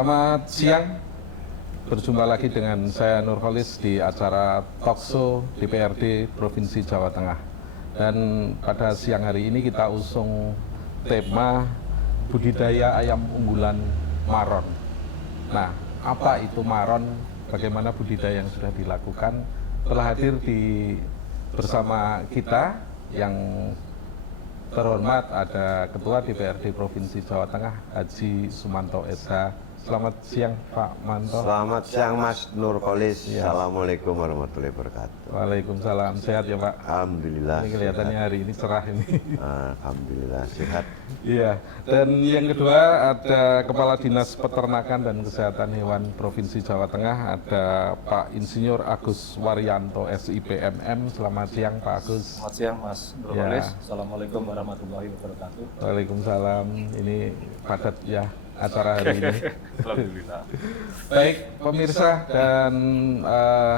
Selamat siang, berjumpa lagi dengan saya Nurholis di acara Talkshow DPRD Provinsi Jawa Tengah. Dan pada siang hari ini kita usung tema budidaya ayam unggulan maron. Nah, apa itu maron, bagaimana budidaya yang sudah dilakukan, telah hadir bersama kita yang terhormat ada Ketua DPRD Provinsi Jawa Tengah, Haji Sumanto SH. Selamat siang Pak Manto. Selamat siang Mas Nurholis. Ya. Assalamualaikum warahmatullahi wabarakatuh. Waalaikumsalam. Sehat ya Pak? Alhamdulillah. Ini kelihatannya hari ini cerah ini. Alhamdulillah sehat. Iya. Dan yang kedua ada Kepala Dinas Peternakan dan Kesehatan Hewan Provinsi Jawa Tengah, ada Pak Insinyur Agus Waryanto SIPMM. Selamat siang Pak Agus. Selamat siang Mas Nurholis. Ya. Assalamualaikum warahmatullahi wabarakatuh. Waalaikumsalam. Ini padat ya acara hari ini. Alhamdulillah. Baik pemirsa dan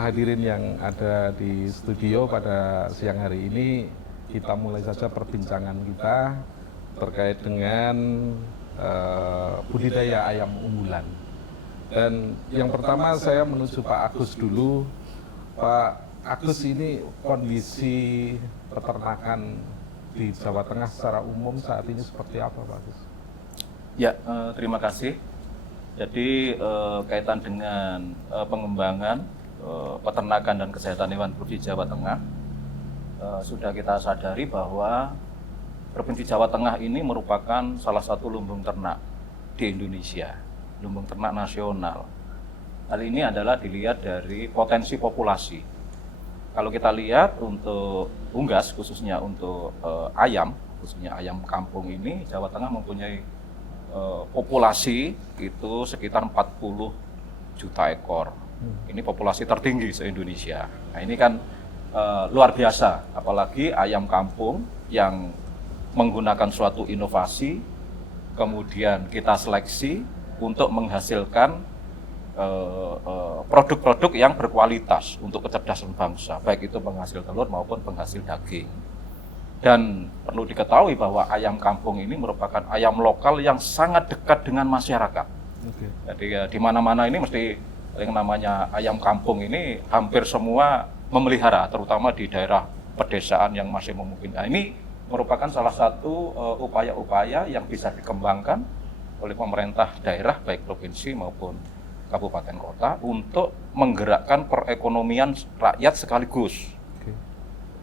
hadirin yang ada di studio pada siang hari ini, kita mulai saja perbincangan kita terkait dengan budidaya ayam unggulan. Dan yang pertama saya menuju Pak Agus dulu. Pak Agus, ini kondisi peternakan di Jawa Tengah secara umum saat ini seperti apa Pak Agus? Ya, terima kasih. Jadi kaitan dengan pengembangan peternakan dan kesehatan hewan di Jawa Tengah, sudah kita sadari bahwa Provinsi Jawa Tengah ini merupakan salah satu lumbung ternak di Indonesia, lumbung ternak nasional. Hal ini adalah dilihat dari potensi populasi. Kalau kita lihat untuk unggas, khususnya untuk ayam, khususnya ayam kampung ini, Jawa Tengah mempunyai populasi itu sekitar 40 juta ekor. Ini populasi tertinggi se-Indonesia. Nah ini kan luar biasa, apalagi ayam kampung yang menggunakan suatu inovasi, kemudian kita seleksi untuk menghasilkan produk-produk yang berkualitas untuk kecerdasan bangsa, baik itu penghasil telur maupun penghasil daging. Dan perlu diketahui bahwa ayam kampung ini merupakan ayam lokal yang sangat dekat dengan masyarakat. Okay. Jadi di mana-mana ini mesti yang namanya ayam kampung ini hampir semua memelihara, terutama di daerah pedesaan yang masih memungkinkan. Nah, ini merupakan salah satu upaya-upaya yang bisa dikembangkan oleh pemerintah daerah, baik provinsi maupun kabupaten kota, untuk menggerakkan perekonomian rakyat sekaligus.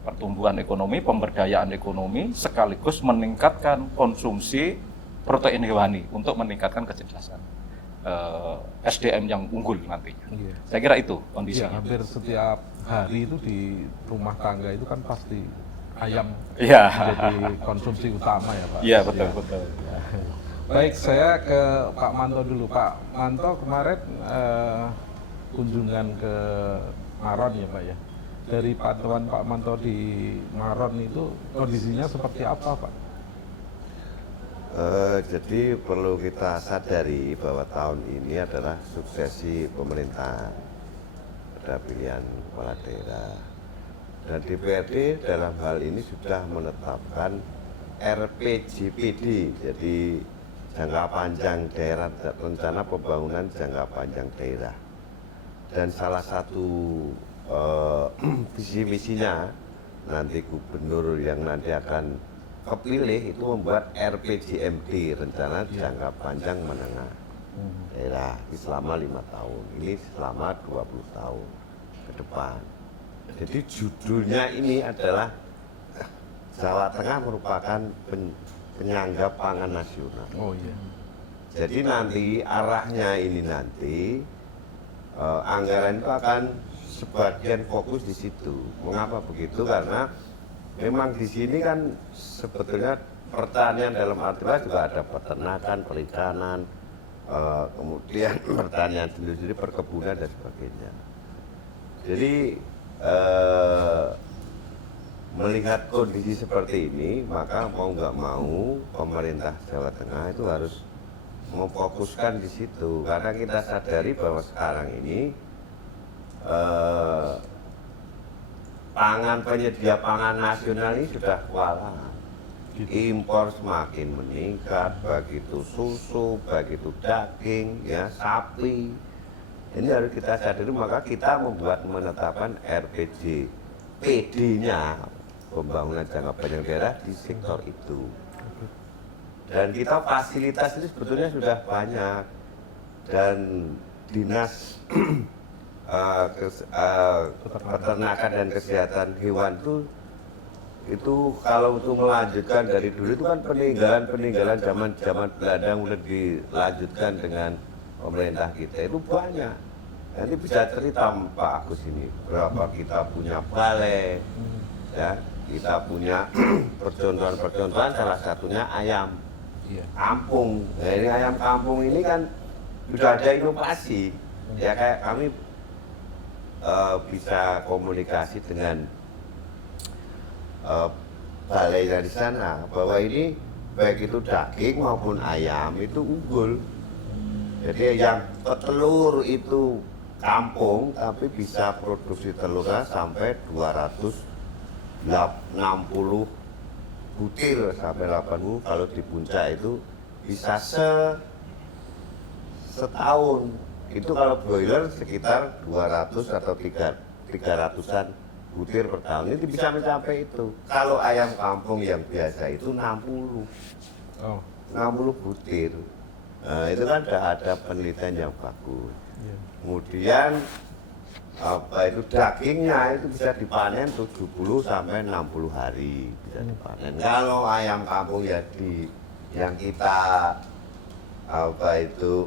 Pertumbuhan ekonomi, pemberdayaan ekonomi, sekaligus meningkatkan konsumsi protein hewani untuk meningkatkan kecerdasan SDM yang unggul nantinya. Iya. Saya kira itu kondisinya. Ya, hampir setiap hari itu di rumah tangga itu kan pasti ayam jadi konsumsi utama ya Pak. Iya betul. Ya. Baik, saya ke Pak Manto dulu. Pak Manto kemarin kunjungan ke Maron ya Pak ya. Dari pantauan Pak Manto di Maron itu kondisinya seperti apa Pak? Jadi perlu kita sadari bahwa tahun ini adalah suksesi pemerintahan, ada pilihan kepala daerah, dan DPRD dalam hal ini sudah menetapkan RPJPD, jadi jangka panjang daerah, rencana pembangunan jangka panjang daerah. Dan salah satu visi misinya nanti gubernur yang nanti akan kepilih itu membuat RPJMD, rencana jangka panjang menengah daerah, selama 5 tahun, ini selama 20 tahun ke depan. Jadi judulnya ini adalah Jawa Tengah merupakan penyangga pangan nasional. Oh iya. Jadi nanti arahnya ini nanti anggaran itu akan sebagian fokus di situ. Mengapa begitu? Karena memang di sini kan sebetulnya pertanian dalam arti juga ada peternakan, perikanan, kemudian pertanian sendiri, perkebunan dan sebagainya. Jadi melihat kondisi seperti ini, maka mau nggak mau pemerintah Jawa Tengah itu harus memfokuskan di situ, karena kita sadari bahwa sekarang ini penyedia pangan nasional ini sudah kewalahan. Impor semakin meningkat, baik itu susu, baik itu daging, ya sapi. Ini harus kita sadari, maka kita menetapkan RPG, PD-nya, pembangunan jangka panjang daerah di sektor itu. Dan kita fasilitas ini sebetulnya sudah banyak, dan dinas peternakan dan kesehatan hewan itu kalau untuk melanjutkan dari dulu itu kan peninggalan zaman Belanda mulai dilanjutkan dengan pemerintah kita itu banyak. Nanti bisa cerita Pak Agus ini berapa kita punya balai, ya kita punya percontohan salah satunya ayam kampung. Nah, ini ayam kampung ini kan sudah ada inovasi, ya kayak kami bisa komunikasi dengan balai dari sana bahwa ini baik itu daging maupun ayam itu unggul. Jadi yang petelur itu kampung tapi bisa produksi telurnya sampai 260 butir sampai 80, kalau di puncak itu bisa setahun. Itu kalau broiler sekitar 200 atau 300-an butir per tahun, itu bisa mencapai itu. Kalau ayam kampung yang biasa itu 60 butir. Nah, itu kan sudah ada penelitian yang bagus. Kemudian itu dagingnya itu bisa dipanen 70 sampai 60 hari bisa dipanen. Kalau ayam kampung ya yang kita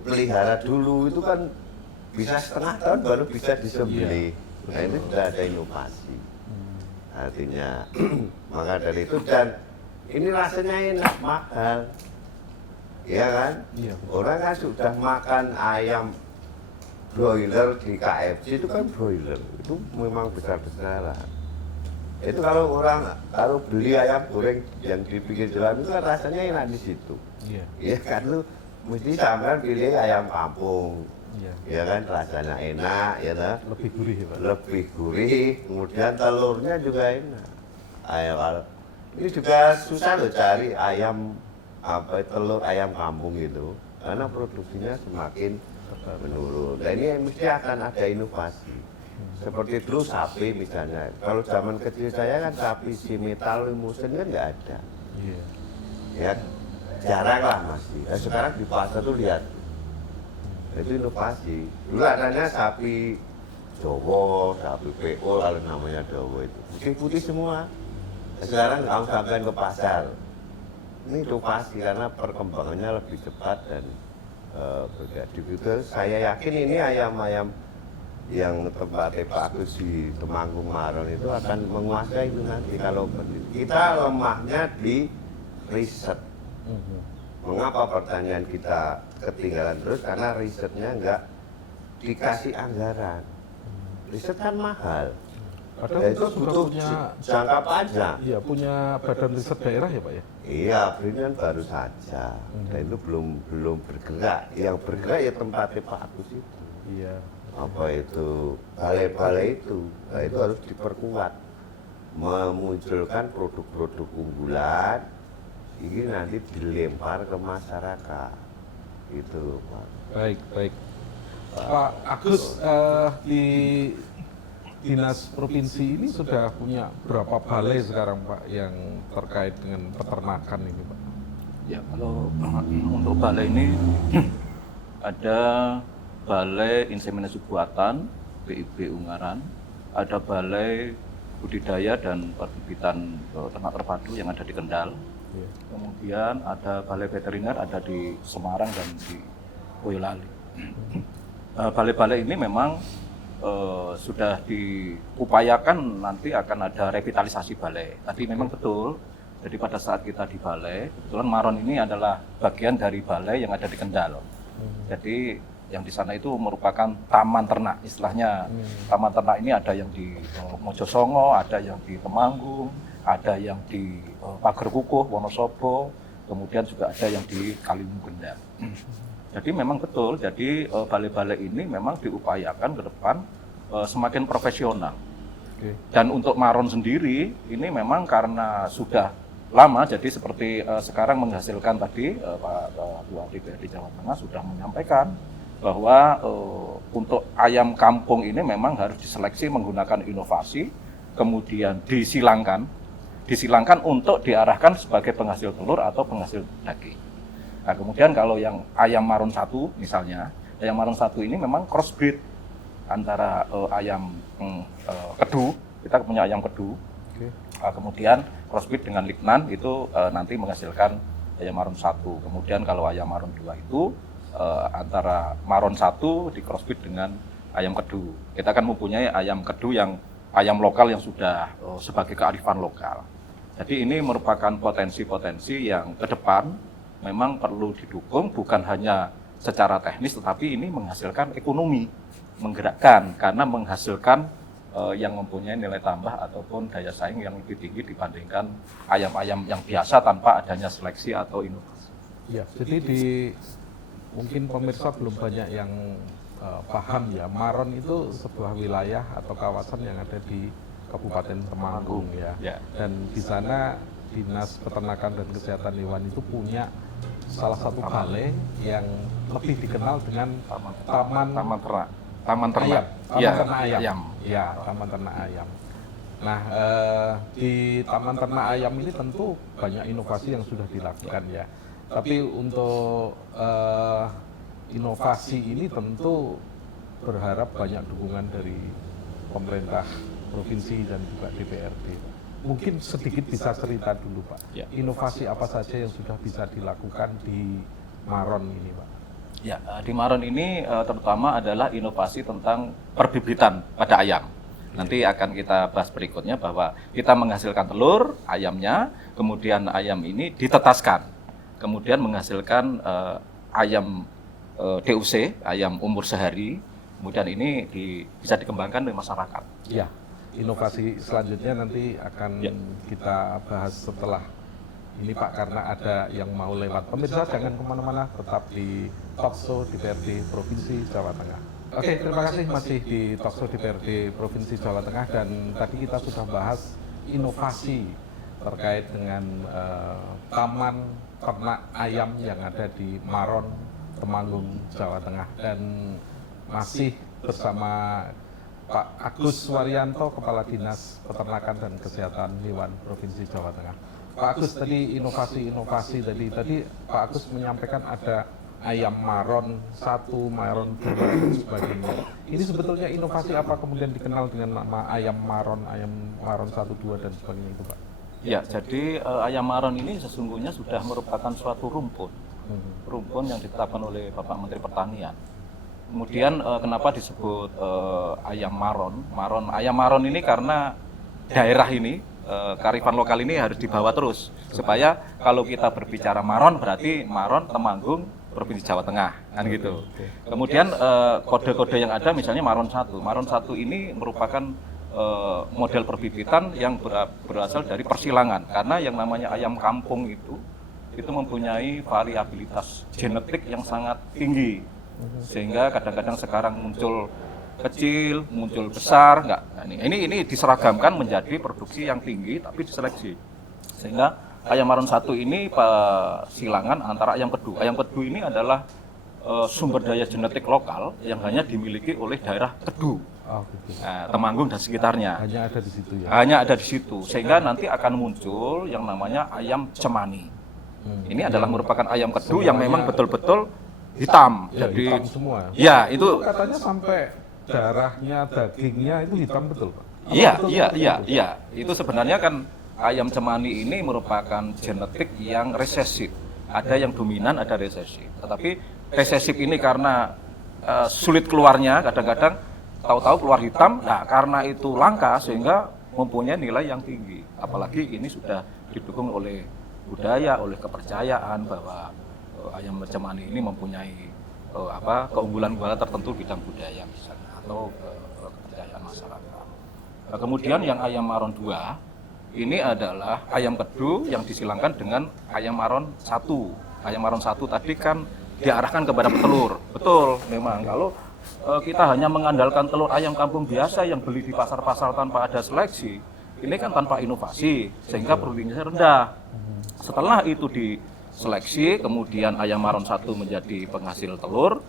pelihara dulu itu kan bisa setengah tahun baru bisa disembelih. Nah, ini sudah ada inovasi. Artinya maka dari itu, dan ini rasanya enak, mahal. Ya kan? Orang kan sudah makan ayam broiler di KFC itu kan broiler. Itu memang besar-besaran. Itu kalau beli ayam goreng yang di pinggir jalan itu kan rasanya enak di situ. Iya kan, lu mesti sampean pilih ayam kampung. Ya kan, rasanya enak, ya kan? Lebih gurih ya Pak? Lebih gurih, kemudian telurnya juga enak. Ini juga susah loh cari telur ayam kampung itu, karena produksinya semakin menurun. Nah, ini mesti akan ada inovasi. Seperti dulu sapi misalnya, kalau zaman kecil saya kan sapi si metal limusin kan nggak ada. Ya, jarang lah masih. Nah, sekarang di pasar tuh lihat. Itu inovasi. Dulu adanya sapi Jawa, sapi PO, kalau namanya Jawa itu putih-putih semua. Nah, sekarang kamu sampai ke pasar. Ini inovasi karena perkembangannya lebih cepat dan begitu. Saya yakin ini ayam-ayam yang tempatnya Pak Agus di Temanggung Maron itu akan menguasai itu nanti. Kalau kita lemahnya di riset. Mengapa pertanyaan kita ketinggalan terus? Karena risetnya nggak dikasih anggaran. Riset kan mahal. Padahal itu butuh jangka panjang. Iya, punya badan riset daerah ya Pak ya? Iya, BRIN kan baru saja. Dan itu belum bergerak. Yang bergerak ya tempatnya Pak Agus itu. Iya. Apa itu balai-balai itu. Nah, itu harus diperkuat. Memunculkan produk-produk unggulan. Ini nanti dilempar ke masyarakat. Itu Pak. Baik. Pak Agus, di Dinas Provinsi ini sudah punya berapa balai sekarang Pak yang terkait dengan peternakan ini Pak? Ya, kalau untuk balai ini ada Balai Inseminasi Buatan BIP Ungaran, ada Balai Budidaya dan Perbibitan Ternak Terpadu yang ada di Kendal. Kemudian ada Balai Veteriner ada di Semarang dan di Boyolali. Balai-balai ini memang sudah diupayakan nanti akan ada revitalisasi balai. Tadi memang betul, jadi pada saat kita di balai, kebetulan Maron ini adalah bagian dari balai yang ada di Kendal. Jadi yang di sana itu merupakan taman ternak, istilahnya. Taman ternak ini ada yang di Mojosongo, ada yang di Temanggung, ada yang di Pagerkukuh, Wonosobo, kemudian juga ada yang di Kaliwung Kendal. Jadi memang betul, jadi balai-balai ini memang diupayakan ke depan semakin profesional. Dan untuk Maron sendiri, ini memang karena sudah lama. Jadi seperti sekarang menghasilkan tadi Pak Ketua DPRD Jawa Tengah sudah menyampaikan bahwa untuk ayam kampung ini memang harus diseleksi menggunakan inovasi, kemudian disilangkan untuk diarahkan sebagai penghasil telur atau penghasil daging. Nah, kemudian kalau yang ayam maron 1 misalnya, ayam maron 1 ini memang crossbreed antara ayam kedu, kita punya ayam kedu. Oke. Kemudian crossbreed dengan lignan itu nanti menghasilkan ayam maron 1. Kemudian kalau ayam maron 2 itu antara maron 1 di crossbreed dengan ayam kedu. Kita akan mempunyai ayam kedu yang ayam lokal yang sudah sebagai kearifan lokal. Jadi ini merupakan potensi-potensi yang ke depan memang perlu didukung, bukan hanya secara teknis tetapi ini menghasilkan ekonomi, menggerakkan karena menghasilkan yang mempunyai nilai tambah ataupun daya saing yang lebih tinggi dibandingkan ayam-ayam yang biasa tanpa adanya seleksi atau inovasi. Ya, jadi mungkin pemirsa belum banyak yang paham ya, Maron itu sebuah wilayah atau kawasan yang ada di Kabupaten Temanggung ya. Ya. Dan di sana Dinas Peternakan dan Kesehatan Hewan itu punya salah satu balai yang lebih dikenal dengan Taman Ternak Ayam. Ya, Taman Ternak Ayam. Nah, di Taman Ternak Ayam ini tentu banyak inovasi yang sudah dilakukan ya. Tapi untuk inovasi ini tentu berharap banyak dukungan dari pemerintah provinsi dan juga DPRD. Mungkin sedikit bisa cerita dulu Pak, Ya. inovasi apa saja yang sudah bisa dilakukan di Maron ini Pak? Ya, di Maron ini terutama adalah inovasi tentang perbibitan pada ayam. Nanti akan kita bahas berikutnya bahwa kita menghasilkan telur ayamnya, kemudian ayam ini ditetaskan, kemudian menghasilkan ayam DUC, ayam umur sehari, kemudian ini bisa dikembangkan oleh masyarakat. Ya, inovasi selanjutnya nanti akan Ya. kita bahas setelah ini Pak, karena ada yang mau lewat. Pemirsa jangan kemana-mana, tetap di Talkshow DPRD Provinsi Jawa Tengah. Oke, terima kasih masih di Talkshow DPRD Provinsi Jawa Tengah, dan tadi kita sudah bahas inovasi terkait dengan Taman Ternak Ayam yang ada di Maron, Temanggung, Jawa Tengah, dan masih bersama Pak Agus Waryanto, Kepala Dinas Peternakan dan Kesehatan Hewan Provinsi Jawa Tengah. Pak Agus, tadi inovasi tadi Pak Agus menyampaikan ada ayam Maron 1, Maron 2 dan sebagainya. Ini sebetulnya inovasi apa kemudian dikenal dengan nama ayam Maron 1, 2 dan sebagainya itu Pak? Ya, jadi ayam Maron ini sesungguhnya sudah merupakan suatu rumpun yang ditetapkan oleh Bapak Menteri Pertanian. Kemudian kenapa disebut ayam Maron? Ayam Maron ini karena daerah ini, kearifan lokal ini harus dibawa terus. Supaya kalau kita berbicara Maron berarti Maron, Temanggung, Provinsi Jawa Tengah, kan gitu. Kemudian kode-kode yang ada misalnya Maron 1. Maron 1 ini merupakan model perbibitan yang berasal dari persilangan. Karena yang namanya ayam kampung itu mempunyai variabilitas genetik yang sangat tinggi. Sehingga kadang-kadang sekarang muncul kecil, muncul besar, enggak. Nah, ini diseragamkan menjadi produksi yang tinggi tapi diseleksi. Sehingga ayam Maron 1 ini silangan antara ayam kedu. Ayam kedu ini adalah sumber daya genetik lokal yang hanya dimiliki oleh daerah Kedu. Oh, gitu. Nah, Temanggung dan sekitarnya. Hanya ada di situ ya? Hanya ada di situ. Sehingga nanti akan muncul yang namanya ayam cemani. Ini adalah merupakan ayam kedu yang memang betul-betul hitam. Ya, Jadi hitam semua. ya itu Katanya sampai darahnya, dagingnya itu hitam betul Pak? Apa iya, betul iya, seperti iya, itu? iya. Itu sebenarnya kan ayam cemani ini merupakan genetik yang resesif. Ada yang dominan, ada resesif. Tetapi resesif ini karena sulit keluarnya, kadang-kadang tahu-tahu keluar hitam. Nah, karena itu langka sehingga mempunyai nilai yang tinggi. Apalagi ini sudah didukung oleh budaya, oleh kepercayaan bahwa ayam cemani ini mempunyai keunggulan tertentu bidang budaya misalnya atau kepercayaan masyarakat. Nah, kemudian yang ayam Maron 2 ini adalah ayam kedu yang disilangkan dengan ayam Maron 1. Ayam Maron 1 tadi kan diarahkan kepada petelur. Betul, memang kalau kita hanya mengandalkan telur ayam kampung biasa yang beli di pasar-pasar tanpa ada seleksi, ini kan tanpa inovasi sehingga proteinnya rendah. Setelah itu diseleksi, kemudian ayam maron 1 menjadi penghasil telur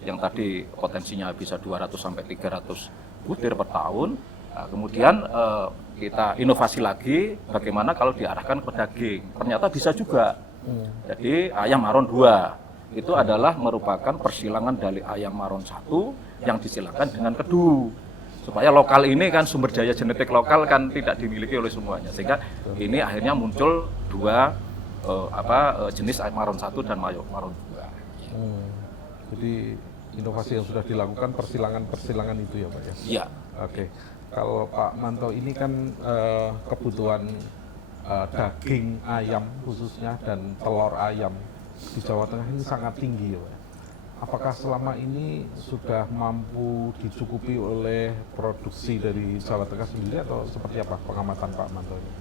yang tadi potensinya bisa 200 sampai 300 butir per tahun. Nah, kemudian kita inovasi lagi bagaimana kalau diarahkan ke daging. Ternyata bisa juga. Jadi ayam maron 2 itu adalah merupakan persilangan dari ayam maron 1 yang disilakan dengan kedu. Supaya lokal ini kan sumber daya genetik lokal kan tidak dimiliki oleh semuanya, sehingga ini akhirnya muncul 2 jenis ayam maron 1 dan maron 2. Jadi inovasi yang sudah dilakukan persilangan itu ya Pak ya? Iya. Oke, kalau Pak Manto ini kan kebutuhan daging ayam khususnya dan telur ayam di Jawa Tengah ini sangat tinggi ya Pak. Apakah selama ini sudah mampu dicukupi oleh produksi dari Jawa Tengah sendiri atau seperti apa pengamatan Pak Manto ini?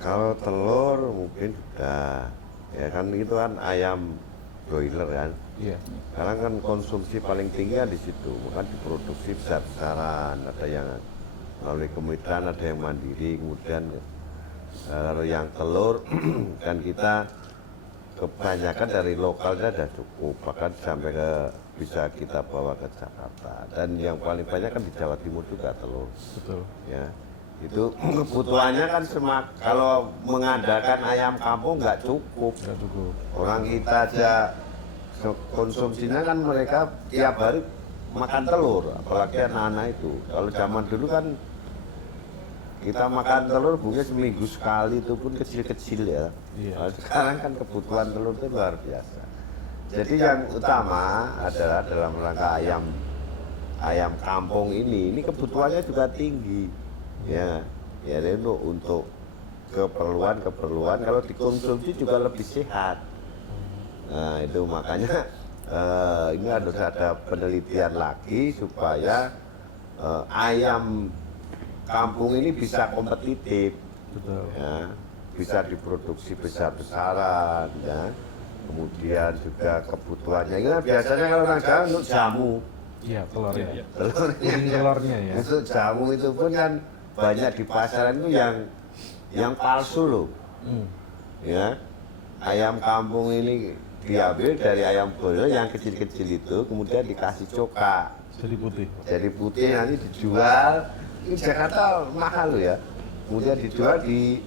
Kalau telur mungkin sudah, ya kan itu kan ayam broiler kan. Iya. Sekarang kan konsumsi paling tinggi kan di situ, kan diproduksi besar-besaran, ada yang melalui kemitraan, ada yang mandiri, kemudian kalau yang telur kan kita kebanyakan dari lokalnya sudah cukup, bahkan sampai ke bisa kita bawa ke Jakarta. Dan yang paling banyak kan di Jawa Timur juga telur. Betul. Ya, itu kebutuhannya kan kalau mengandalkan ayam kampung nggak cukup. Nggak cukup. Orang kita aja konsumsinya kan mereka tiap hari makan telur, apalagi anak-anak itu. Kalau zaman dulu kan kita makan telur mungkin seminggu sekali, itu pun kecil-kecil ya. Iya. Nah, sekarang kan kebutuhan telur itu luar biasa. Jadi yang utama adalah dalam rangka ayam kampung ini kebutuhannya juga tinggi. Ya itu untuk keperluan kalau dikonsumsi juga lebih sehat. Nah itu makanya ini harus ada penelitian lagi supaya ayam kampung ini bisa kompetitif. Betul. Ya, bisa diproduksi besar-besaran ya. Kemudian juga kebutuhannya ini kan biasanya kalau orang Jawa untuk jamu. Iya, telurnya. Telurnya, Telurnya ya. untuk jamu itu pun kan banyak di pasaran itu yang palsu loh. Ya, ayam kampung ini diambil dari ayam broiler yang kecil-kecil itu, kemudian dikasih coka. Jadi putih. Jadi putih nanti dijual. Di Jakarta mahal loh ya. Kemudian dijual di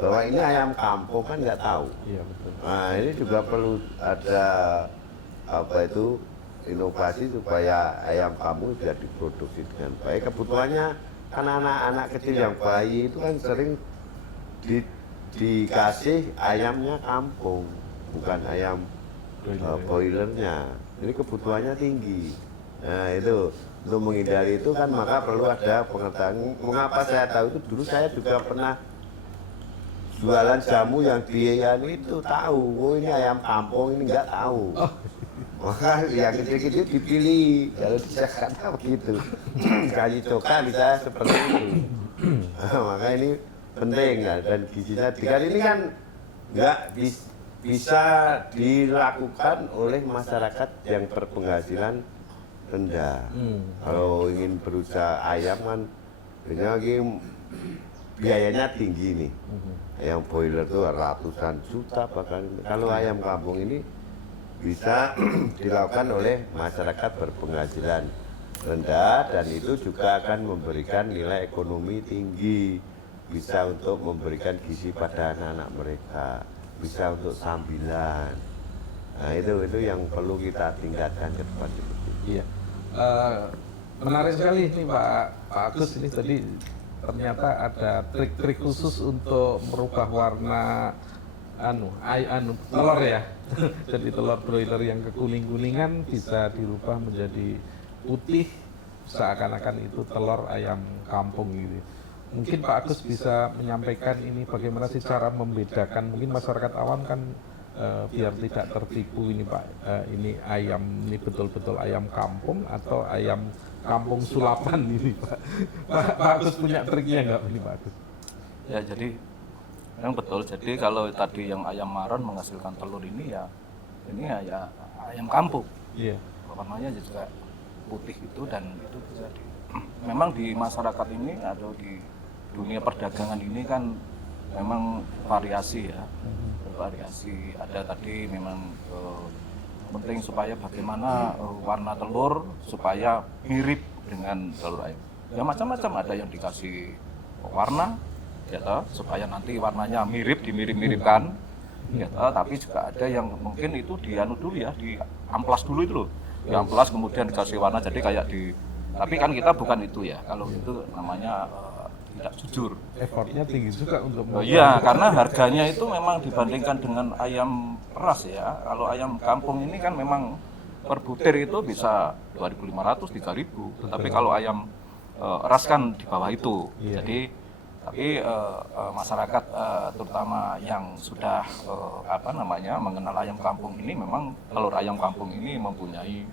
bahwa ini ayam kampung kan nggak tahu. Iya betul. Nah ini juga perlu ada inovasi supaya ayam kampung bisa diproduksi dengan baik. Kebutuhannya kan anak-anak kecil yang bayi itu kan sering dikasih ayamnya kampung, bukan ayam broilernya. Jadi kebutuhannya tinggi. Nah itu untuk menghindari itu kan maka perlu ada pengetahuan. Mengapa saya tahu itu, dulu saya juga pernah jualan jamu yang biayanya itu tahu, oh ini ayam kampung, ini nggak tahu. Maka yang kecil-kecil dipilih, kalau di Jakarta begitu. Kasih coka bisa seperti itu. Maka ini penting ya, dan gizinya kali ini kan nggak bisa dilakukan oleh masyarakat yang berpenghasilan rendah. Kalau ingin berusaha ayam kan biayanya tinggi nih. Ayam broiler itu ratusan juta bahkan. Kalau ayam kampung ini bisa dilakukan oleh masyarakat berpenghasilan rendah, dan itu juga akan memberikan nilai ekonomi tinggi, bisa untuk memberikan gizi pada anak-anak mereka, bisa untuk sambilan. Nah itu yang perlu kita tingkatkan ke depan. Iya. Menarik sekali nih Pak Agus, ini tadi ternyata ada trik-trik khusus untuk merubah warna telur ya. Jadi telur broiler yang kekuning-kuningan bisa dirubah menjadi putih, seakan-akan itu telur ayam kampung gitu. Mungkin Pak Agus bisa menyampaikan ini bagaimana sih cara membedakan, mungkin masyarakat awam kan biar tidak tertipu ini Pak, ini ayam ini betul-betul ayam kampung atau ayam kampung sulapan ini Pak. Pak Agus punya triknya nggak ini Pak Agus? Ya jadi yang betul, jadi kalau tadi yang ayam maron menghasilkan telur ini ya ayam kampung. Iya. Warnanya juga putih itu, dan itu bisa memang di masyarakat ini atau di dunia perdagangan ini kan memang variasi ya, bervariasi. Ada tadi memang penting supaya bagaimana warna telur supaya mirip dengan telur ayam. Ya macam-macam, ada yang dikasih warna, ya toh, supaya nanti warnanya mirip, dimirip-miripkan. Ya toh, tapi juga ada yang mungkin itu dianu dulu ya, di amplas dulu itu loh. Di amplas kemudian dikasih warna, jadi kayak di. Tapi kan kita bukan itu ya, kalau itu namanya tidak jujur. Effortnya tinggi juga untuk Iya, karena harganya itu memang dibandingkan dengan ayam ras ya. Kalau ayam kampung ini kan memang per butir itu bisa 2.500, 3.000. Tetapi kalau ayam ras kan di bawah itu. Iya. Jadi tapi masyarakat terutama yang sudah mengenal ayam kampung ini, memang telur ayam kampung ini mempunyai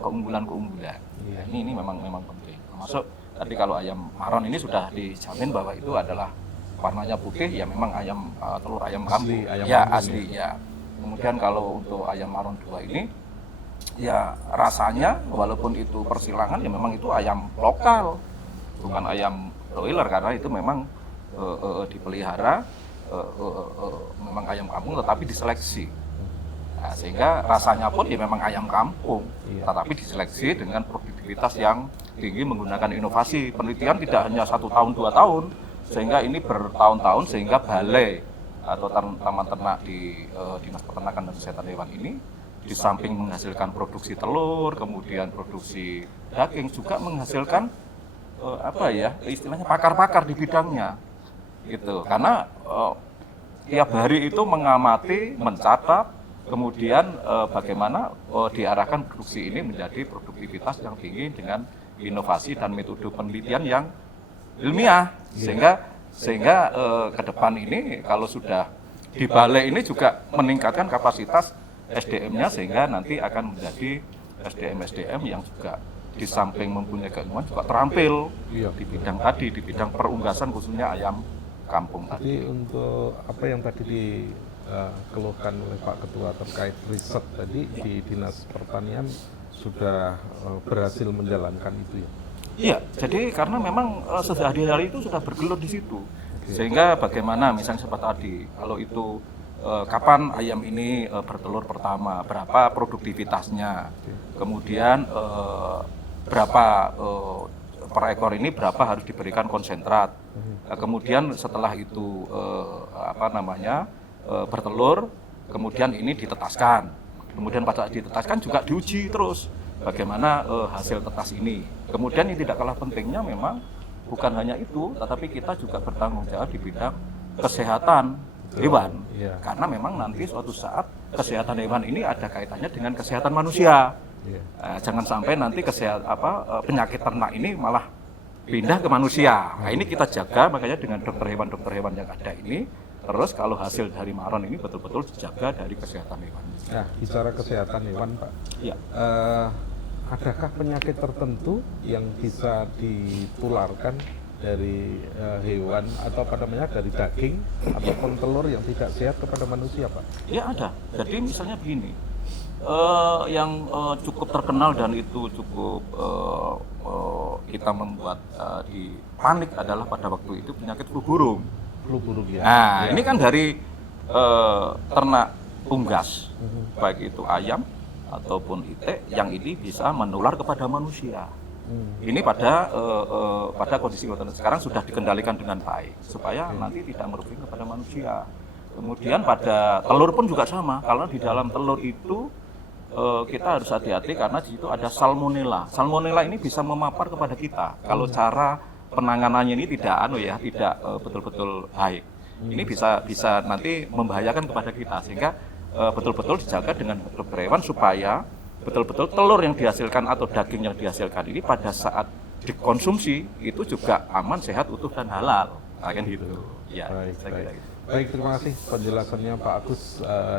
keunggulan-keunggulan. Iya. Ini memang penting. Termasuk tadi kalau ayam maron ini sudah dijamin bahwa itu adalah warnanya putih, ya memang telur ayam kampung. Ayam ya kampung, asli ya. Kemudian kalau untuk ayam maron 2 ini ya rasanya walaupun itu persilangan ya memang itu ayam lokal, bukan ayam broiler, karena itu memang dipelihara memang ayam kampung tetapi diseleksi. Nah, sehingga rasanya pun ya memang ayam kampung, tetapi diseleksi dengan produktivitas yang tinggi menggunakan inovasi. Penelitian tidak hanya 1 tahun 2 tahun, sehingga ini bertahun-tahun, sehingga balai atau taman ternak di Dinas Peternakan dan Kesehatan Hewan ini di samping menghasilkan produksi telur, kemudian produksi daging, juga menghasilkan istilahnya pakar-pakar di bidangnya, gitu. Karena tiap hari itu mengamati, mencatat, kemudian bagaimana diarahkan produksi ini menjadi produktivitas yang tinggi dengan inovasi dan metode penelitian yang ilmiah, sehingga ke depan ini kalau sudah di balai ini juga meningkatkan kapasitas SDM-nya, sehingga nanti akan menjadi SDM yang juga di samping mempunyai keilmuan juga terampil di bidang tadi, di bidang perunggasan khususnya ayam kampung tadi. Jadi untuk apa yang tadi dikeluhkan oleh Pak Ketua terkait riset tadi di Dinas Pertanian sudah berhasil menjalankan itu ya? Iya, jadi karena memang sehari-hari itu sudah bergelut di situ. Sehingga bagaimana misalnya seperti tadi, kalau itu kapan ayam ini bertelur pertama, berapa produktivitasnya, kemudian berapa per ekor ini berapa harus diberikan konsentrat. Kemudian setelah itu bertelur, kemudian ini ditetaskan. Kemudian pada ditetaskan juga diuji terus bagaimana hasil tetas ini. Kemudian yang tidak kalah pentingnya memang bukan hanya itu, tetapi kita juga bertanggung jawab di bidang kesehatan hewan. Karena memang nanti suatu saat kesehatan hewan ini ada kaitannya dengan kesehatan manusia. Jangan sampai nanti penyakit ternak ini malah pindah ke manusia. Nah, ini kita jaga, makanya dengan dokter hewan yang ada ini. Terus kalau hasil dari maron ini betul-betul dijaga dari kesehatan hewan. Nah, bicara kesehatan hewan, Pak. Iya. Adakah penyakit tertentu yang bisa ditularkan dari hewan atau dari daging ataupun telur yang tidak sehat kepada manusia, Pak? Ya ada. Jadi misalnya begini, yang cukup terkenal dan itu cukup kita membuat di panik adalah pada waktu itu penyakit flu burung. Flu burung ya. Nah, ini kan dari ternak unggas, baik itu ayam ataupun itik, yang ini bisa menular kepada manusia. Ini pada kondisi sekarang sudah dikendalikan dengan baik supaya nanti tidak merugikan kepada manusia. Kemudian pada telur pun juga sama, karena di dalam telur itu kita harus hati-hati karena di situ ada salmonella. Salmonella ini bisa memapar kepada kita kalau cara penanganannya ini tidak betul-betul baik. Ini bisa nanti membahayakan kepada kita, sehingga betul-betul dijaga dengan dokter hewan supaya betul-betul telur yang dihasilkan atau daging yang dihasilkan ini pada saat dikonsumsi itu juga aman, sehat, utuh dan halal. Kan gitu. Ya, baik. Baik, terima kasih penjelasannya Pak Agus,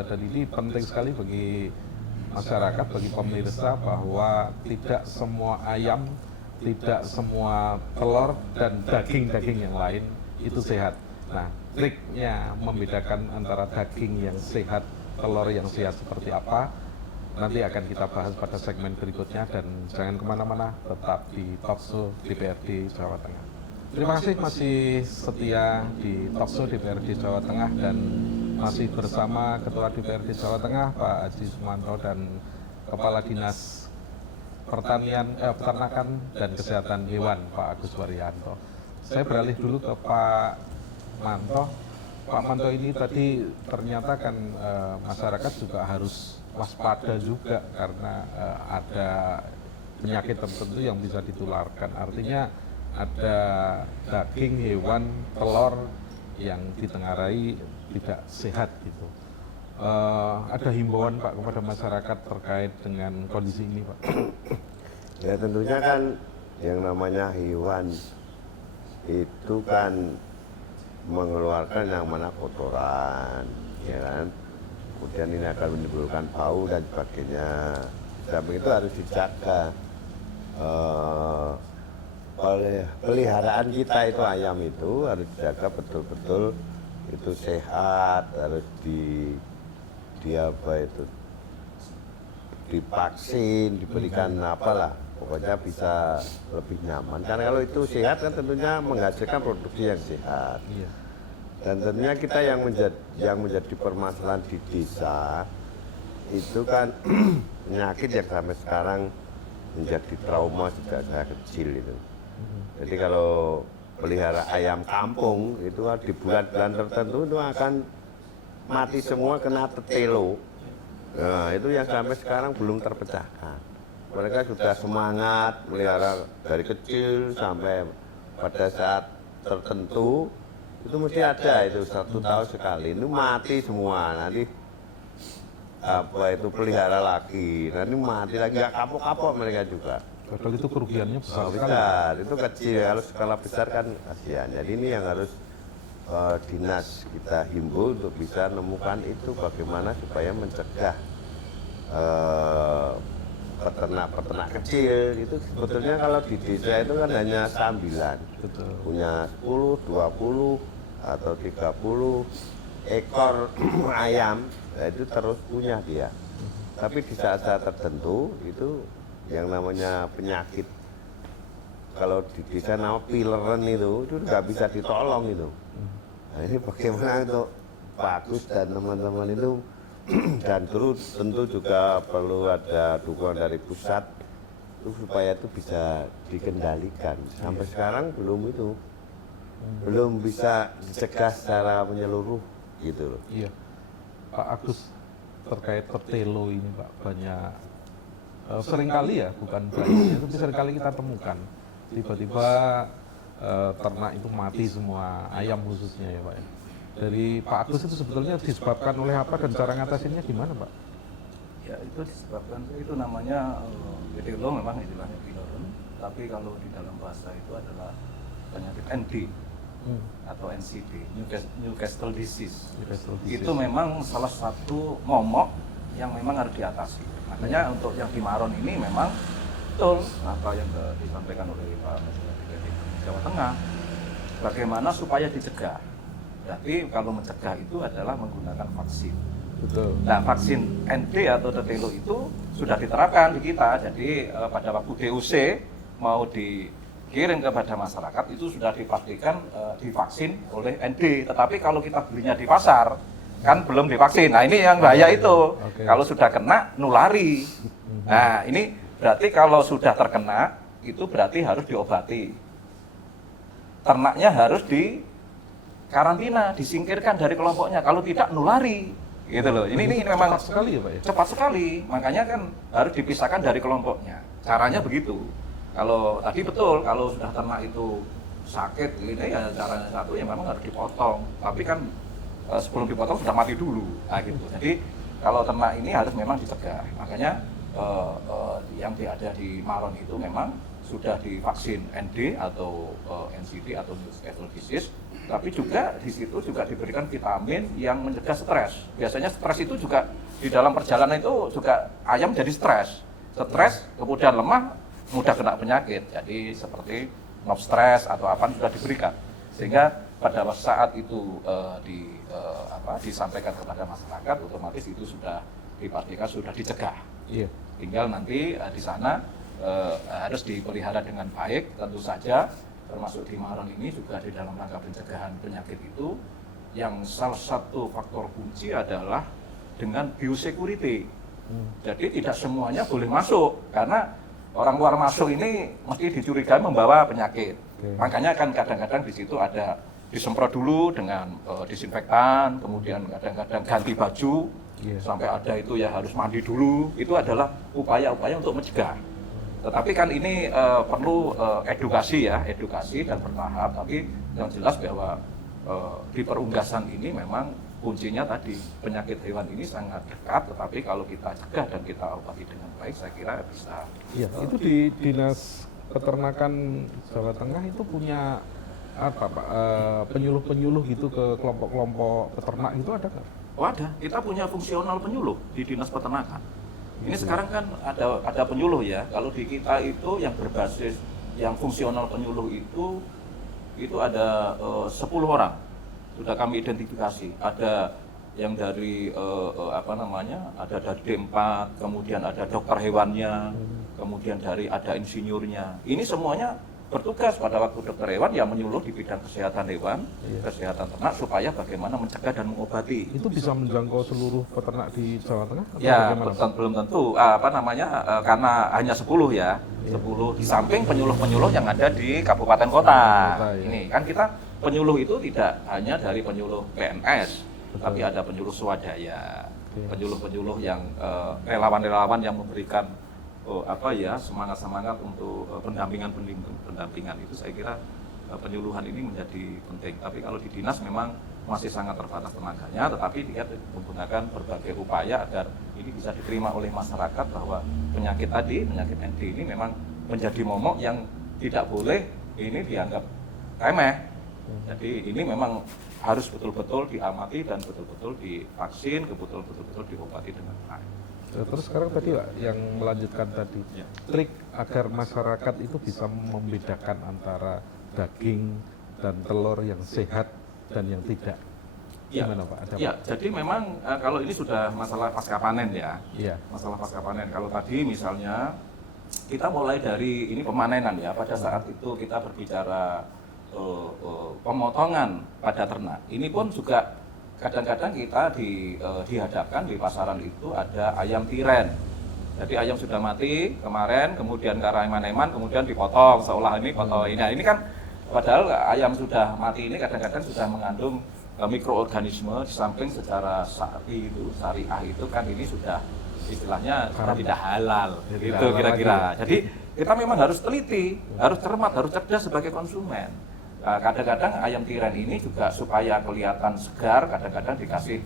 dan ini penting sekali bagi masyarakat, bagi pemirsa, bahwa tidak semua ayam, tidak semua telur dan daging-daging yang lain itu sehat. Nah, triknya membedakan antara daging yang sehat, telur yang sehat seperti apa, nanti akan kita bahas pada segmen berikutnya, dan jangan kemana-mana, tetap di Talkshow DPRD Jawa Tengah. Terima kasih masih setia di Talkshow DPRD Jawa Tengah dan masih bersama Ketua DPRD Jawa Tengah Pak Haji Sumanto dan Kepala Dinas Peternakan dan Kesehatan Hewan Pak Agus Waryanto. Saya beralih dulu ke Pak Manto. Pak Manto, ini tadi ternyata kan masyarakat juga harus waspada juga karena ada penyakit tertentu yang bisa ditularkan. Artinya ada daging hewan, telur yang ditengarai tidak sehat gitu. Ada himbauan Pak kepada masyarakat terkait dengan kondisi ini Pak? Ya tentunya kan yang namanya hewan itu kan mengeluarkan yang mana kotoran, ya kan. Kemudian ini akan menimbulkan bau dan sebagainya. Samping itu harus dijaga. Peliharaan kita itu ayam itu harus dijaga betul-betul itu sehat, harus divaksin, diberikan apalah, pokoknya bisa lebih nyaman. Karena kalau itu sehat kan tentunya menghasilkan produksi yang sehat. Iya. Dan tentunya kita yang menjadi permasalahan di desa itu kan penyakit yang sampai sekarang menjadi trauma sejak saya kecil itu. Jadi kalau pelihara ayam kampung itu di bulan-bulan tertentu itu akan mati semua kena tetelo. Nah, itu yang sampai sekarang belum terpecahkan. Mereka sudah semangat melihara dari kecil sampai pada saat tertentu itu mesti ada itu 1 tahun sekali itu mati semua. Nanti apa itu pelihara lagi, nanti mati lagi, nggak kapok-kapok mereka juga. Padahal itu kerugiannya besar sekali. Besar, itu kecil, kalau skala besar kan kasihan. Jadi ini yang harus dinas kita himbau untuk bisa menemukan itu bagaimana supaya mencegah peternak kecil itu sebetulnya kalau di desa itu kan hanya sambilan. Betul. Punya 10, 20 atau 30 ekor ayam, nah itu terus punya dia. Tapi di saat-saat tertentu itu yang namanya penyakit, kalau di desa nama pileren itu nggak bisa ditolong itu. Nah ini bagaimana untuk Pak Agus dan teman-teman itu dan terus tentu juga perlu ada dukungan dari pusat itu supaya itu bisa dikendalikan. Sampai sekarang belum bisa dicegah secara menyeluruh gitu loh. Iya, Pak Agus, terkait tetelo ini Pak, banyak seringkali ya, bukan banyak, tapi seringkali kita temukan tiba-tiba ternak itu mati semua, ayam khususnya ya Pak ya. Dari Pak Agus itu sebetulnya disebabkan oleh apa dan cara ngatasinnya gimana Pak? Ya itu disebabkan itu namanya tetelo, memang istilahnya pileren, tapi kalau di dalam bahasa itu adalah penyakit ND atau NCD, Newcastle disease. Itu memang salah satu momok yang memang harus diatasi. Makanya untuk yang di Maron ini memang betul apa yang disampaikan oleh Pak Bupati Jawa Tengah, bagaimana supaya dicegah. Tapi kalau mencegah itu adalah menggunakan vaksin. Betul. Nah, vaksin ND atau tetelo itu sudah diterapkan di kita. Jadi pada waktu DUC mau dikirim kepada masyarakat itu sudah dipastikan divaksin oleh ND. Tetapi kalau kita belinya di pasar kan belum divaksin. Nah ini yang bahaya itu. Okay. Kalau sudah kena nulari. Nah ini berarti kalau sudah terkena itu berarti harus diobati. Ternaknya harus di karantina, disingkirkan dari kelompoknya. Kalau tidak nulari, gitu loh. Ini memang cepat sekali ya Pak ya. Cepat sekali, makanya kan harus dipisahkan dari kelompoknya. Caranya begitu. Kalau tadi betul, kalau sudah ternak itu sakit, ini ya caranya satu yang memang harus dipotong. Tapi kan sebelum dipotong sudah mati dulu, nah, gitu. Jadi kalau ternak ini harus memang dicegah. Makanya yang ada di Maron itu memang sudah divaksin ND atau NCD atau Newcastle disease. Tapi juga di situ juga diberikan vitamin yang mencegah stres. Biasanya stres itu juga di dalam perjalanan itu juga ayam jadi stres. Stres, kemudian lemah, mudah kena penyakit. Jadi seperti no stress atau apa sudah diberikan. Sehingga pada saat itu disampaikan kepada masyarakat, otomatis itu sudah dipastikan sudah dicegah. Iya. Tinggal nanti di sana harus dipelihara dengan baik, tentu saja termasuk di Malang ini juga di dalam rangka pencegahan penyakit itu, yang salah satu faktor kunci adalah dengan biosecurity. Jadi tidak semuanya boleh masuk, karena orang luar masuk ini mesti dicurigai membawa penyakit. Makanya kan kadang-kadang di situ ada disemprot dulu dengan disinfektan, kemudian kadang-kadang ganti baju, sampai ada itu ya harus mandi dulu. Itu adalah upaya-upaya untuk mencegah. Tetapi kan ini perlu edukasi ya, edukasi dan bertahap. Tapi yang jelas bahwa di perunggasan ini memang kuncinya tadi, penyakit hewan ini sangat dekat, tetapi kalau kita cegah dan kita obati dengan baik, saya kira bisa. Iya, itu di Dinas Peternakan Jawa Tengah itu punya apa Pak, penyuluh-penyuluh gitu ke kelompok-kelompok peternak itu ada nggak? Oh ada, kita punya fungsional penyuluh di Dinas Peternakan. Ini sekarang kan ada penyuluh ya, kalau di kita itu yang berbasis, yang fungsional penyuluh itu ada 10 orang. Sudah kami identifikasi, ada yang dari ada dari D4, kemudian ada dokter hewannya, kemudian ada insinyurnya. Ini semuanya bertugas pada waktu dokter hewan yang menyuluh di bidang kesehatan hewan, kesehatan ternak, supaya bagaimana mencegah dan mengobati. Itu bisa menjangkau seluruh peternak di Jawa Tengah? Ya, belum tentu. Karena hanya 10 ya, 10 di samping penyuluh-penyuluh yang ada di kabupaten kota. Ini kan kita penyuluh itu tidak hanya dari penyuluh PNS, tapi ada penyuluh swadaya, penyuluh-penyuluh yang relawan-relawan yang memberikan semangat-semangat untuk pendampingan itu. Saya kira penyuluhan ini menjadi penting. Tapi kalau di dinas memang masih sangat terbatas tenaganya, tetapi dia menggunakan berbagai upaya agar ini bisa diterima oleh masyarakat bahwa penyakit ND ini memang menjadi momok yang tidak boleh ini dianggap remeh. Jadi ini memang harus betul-betul diamati dan betul-betul divaksin, betul-betul diobati dengan baik. Terus sekarang tadi Pak, yang melanjutkan tadi, trik agar masyarakat itu bisa membedakan antara daging dan telur yang sehat dan yang tidak. Gimana Pak? Jadi memang kalau ini sudah masalah pasca panen ya. Masalah pasca panen. Kalau tadi misalnya kita mulai dari ini pemanenan ya, pada saat itu kita berbicara pemotongan pada ternak. Ini pun juga kadang-kadang kita dihadapkan di pasaran itu ada ayam tiren. Jadi ayam sudah mati kemarin, kemudian karena eman-eman, kemudian dipotong seolah ini potong ini. Nah, ini kan padahal ayam sudah mati ini kadang-kadang sudah mengandung mikroorganisme, di samping secara syariah itu kan ini sudah istilahnya tidak halal, gitu kira-kira. Jadi kita memang harus teliti, harus cermat, harus cerdas sebagai konsumen. Kadang-kadang ayam tiren ini juga supaya kelihatan segar, kadang-kadang dikasih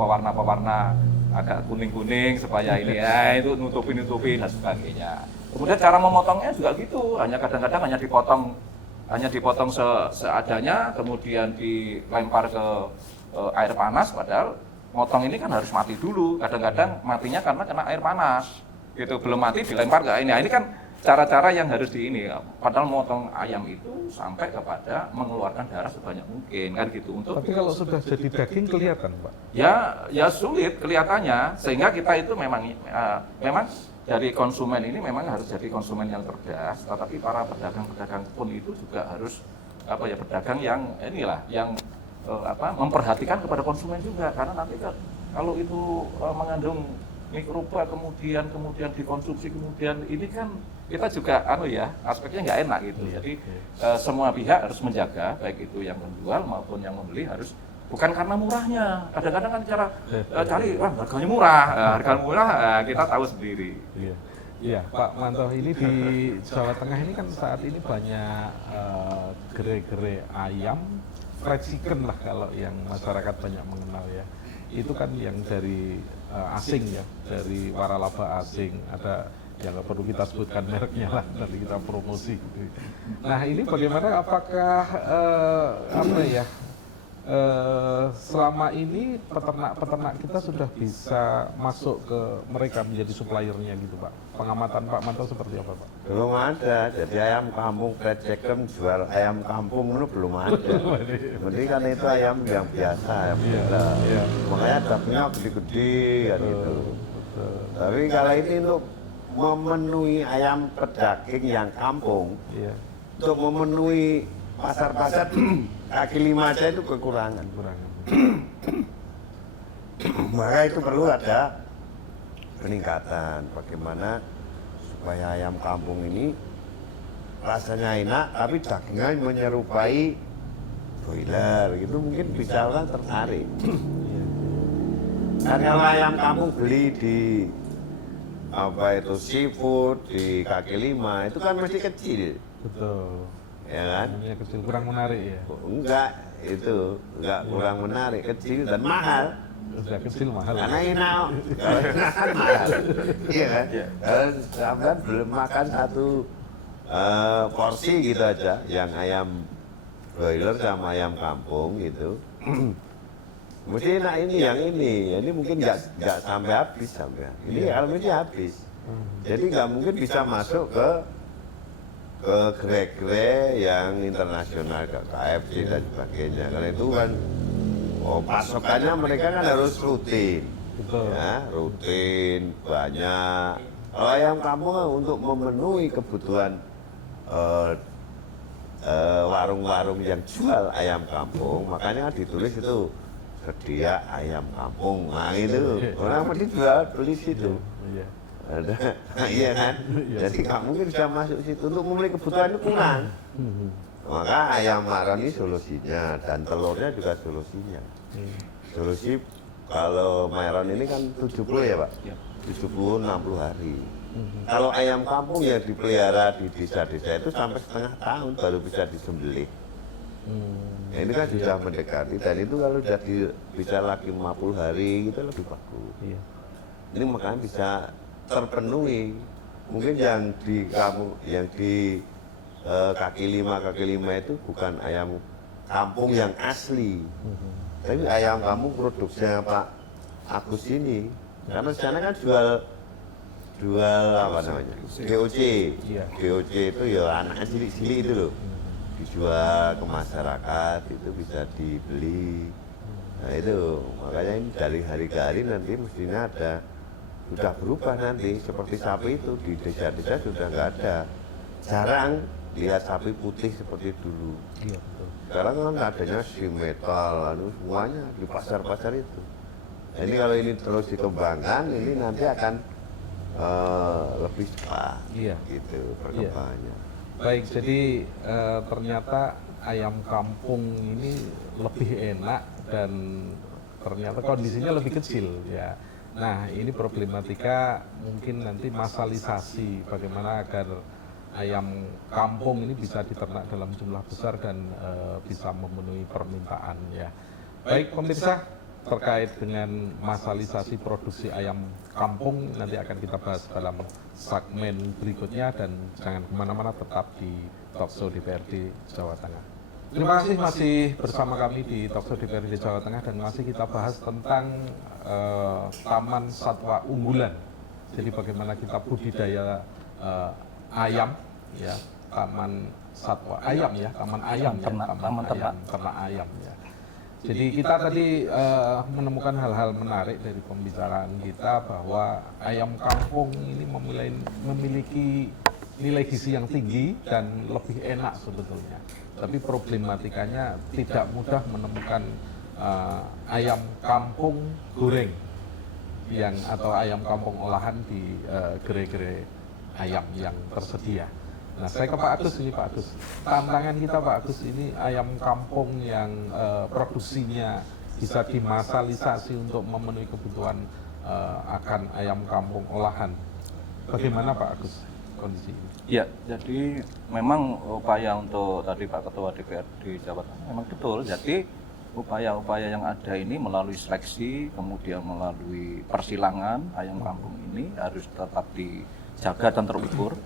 pewarna-pewarna agak kuning-kuning supaya ini itu nutupi dan sebagainya. Kemudian cara memotongnya juga gitu, kadang-kadang hanya dipotong seadanya, kemudian dilempar ke air panas, padahal motong ini kan harus mati dulu. Kadang-kadang matinya karena kena air panas, gitu, belum mati dilempar ke ini. Nah, ini kan cara-cara yang harus padahal motong ayam itu sampai kepada mengeluarkan darah sebanyak mungkin kan gitu. Tapi kalau sudah jadi daging kelihatan Pak? Ya sulit kelihatannya, sehingga kita itu memang dari konsumen ini memang harus jadi konsumen yang cerdas, tetapi para pedagang-pedagang pun itu juga harus berdagang yang memperhatikan kepada konsumen juga, karena nanti kalau itu mengandung mikroba kemudian dikonsumsi, kemudian ini kan kita juga aspeknya nggak enak gitu. Jadi semua pihak harus menjaga, baik itu yang menjual maupun yang membeli, harus bukan karena murahnya. Kadang-kadang kan cari harganya murah, harga murah kita tahu sendiri. Iya, Pak Manto, ini di Jawa Tengah ini kan saat ini banyak gerai-gerai ayam fried chicken lah kalau yang masyarakat banyak mengenal ya. Itu kan yang dari asing ya, dari waralaba asing, ada yang nggak perlu kita sebutkan mereknya lah, nanti kita promosi. Nah ini bagaimana, apakah selama ini peternak kita sudah bisa masuk ke mereka menjadi suppliernya gitu Pak? Pengamatan Pak Manto seperti apa Pak? Belum ada, jadi ayam kampung fried chicken jual ayam kampung itu belum ada. Jadi kan itu ayam yang biasa, ayam kita. Makanya dagingnya gede-gede kan itu. Tapi kalau ini untuk memenuhi ayam pedaging yang kampung, untuk memenuhi pasar-pasar kaki lima aja itu kekurangan. Maka itu perlu ada peningkatan bagaimana supaya ayam kampung ini rasanya enak tapi dagingnya menyerupai broiler gitu, mungkin bisa orang tertarik. Kan kalau ayam kampung beli di apa itu seafood di kaki lima itu kan masih kecil, Betul. ya kan? Ini kecil kurang menarik ya. Enggak, itu enggak kurang menarik, kecil dan mahal. Sudah kecil mahal. Karena enak, kalau enak kan mahal, iya kan? Kalau sampai belum makan satu porsi gitu aja, yang ayam broiler sama ayam kampung gitu. Mesti enak ini, yang ini mungkin nggak sampai habis ini kalau mesti habis. Jadi nggak mungkin bisa masuk ke gerai-gerai yang internasional, ke KFC dan sebagainya. Karena itu kan pasokannya mereka kan harus rutin. Betul. Ya, rutin, banyak. Kalau ayam kampung untuk memenuhi kebutuhan warung-warung yang jual ayam kampung, makanya ditulis itu sedia ayam kampung. Nah itu orang mesti jual tulis itu. Iya. Ada, iya kan? Jadi nggak mungkin bisa masuk situ, untuk memenuhi kebutuhan itu kurang. Maka ayam maron ini solusinya, dan telurnya juga solusinya. Solusi kalau maron ini kan 70 ya Pak? 70-60 hari. Kalau ayam kampung yang dipelihara di desa-desa itu sampai setengah tahun baru bisa disembelih. Ya, ini kan sudah mendekati, dan itu kalau sudah bisa lagi 50 hari itu lebih bagus. Iya. Ini makanya bisa terpenuhi. Mungkin yang di kamu, yang di kaki lima itu bukan ayam kampung yang asli, tapi ayam kampung produksinya Pak Agus ini. Karena di sana kan jual apa namanya, GOC. Iya. GOC itu ya anaknya cilik-cilik itu loh, dijual ke masyarakat, itu bisa dibeli. Nah itu makanya ini dari hari ke hari nanti mestinya sudah berubah nanti, seperti sapi itu di desa-desa sudah nggak ada, jarang lihat sapi putih seperti dulu. Iya, betul. Sekarang kan adanya si metal, semuanya di pasar-pasar itu. Nah, ini kalau ini terus dikembangkan, ini nanti akan lebih cepat, Iya. gitu perkembangannya. Baik, jadi ternyata ayam kampung ini lebih enak dan ternyata kondisinya lebih kecil ya. Nah, ini problematika mungkin nanti masalisasi bagaimana agar ayam kampung ini bisa diternak dalam jumlah besar dan bisa memenuhi permintaan ya. Baik pemirsa, terkait dengan masalisasi produksi ayam kampung nanti akan kita bahas dalam segmen berikutnya, dan jangan kemana-mana, tetap di Talkshow DPRD Jawa Tengah. Terima kasih masih bersama kami di Talkshow DPRD Jawa Tengah, dan masih kita bahas tentang Taman Satwa Unggulan. Jadi bagaimana kita budidaya ayam ya, taman satwa ayam ya, taman ayam ya, taman ayam, ternak ayam ya. Jadi kita tadi menemukan hal-hal menarik dari pembicaraan kita bahwa ayam kampung ini memiliki nilai gizi yang tinggi dan lebih enak sebetulnya. Tapi problematikanya tidak mudah menemukan ayam kampung goreng atau ayam kampung olahan di gerai-gerai ayam yang tersedia. Nah, saya ke Pak Agus ini, Pak Agus. Tantangan kita Pak Agus ini ayam kampung yang produksinya bisa dimasalisasi untuk memenuhi kebutuhan akan ayam kampung olahan. Bagaimana Pak Agus kondisi ini? Ya, jadi memang upaya untuk tadi Pak Ketua DPRD Jawa Tengah memang betul. Jadi upaya-upaya yang ada ini melalui seleksi, kemudian melalui persilangan ayam kampung ini harus tetap dijaga dan terukur.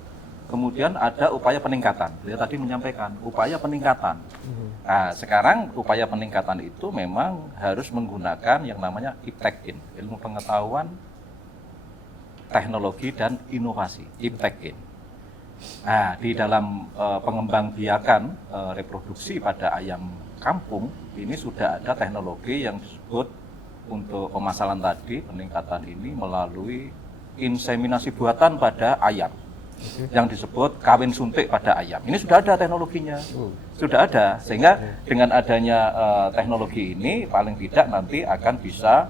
Kemudian ada upaya peningkatan. Dia tadi menyampaikan upaya peningkatan. Nah, sekarang upaya peningkatan itu memang harus menggunakan yang namanya IPTEK-IN, ilmu pengetahuan, teknologi dan inovasi, IPTEK-IN. Nah, di dalam pengembangbiakan reproduksi pada ayam kampung ini sudah ada teknologi yang disebut untuk pemasalan tadi, peningkatan ini melalui inseminasi buatan pada ayam. yang disebut kawin suntik pada ayam. Ini sudah ada teknologinya, sudah ada, sehingga dengan adanya teknologi ini paling tidak nanti akan bisa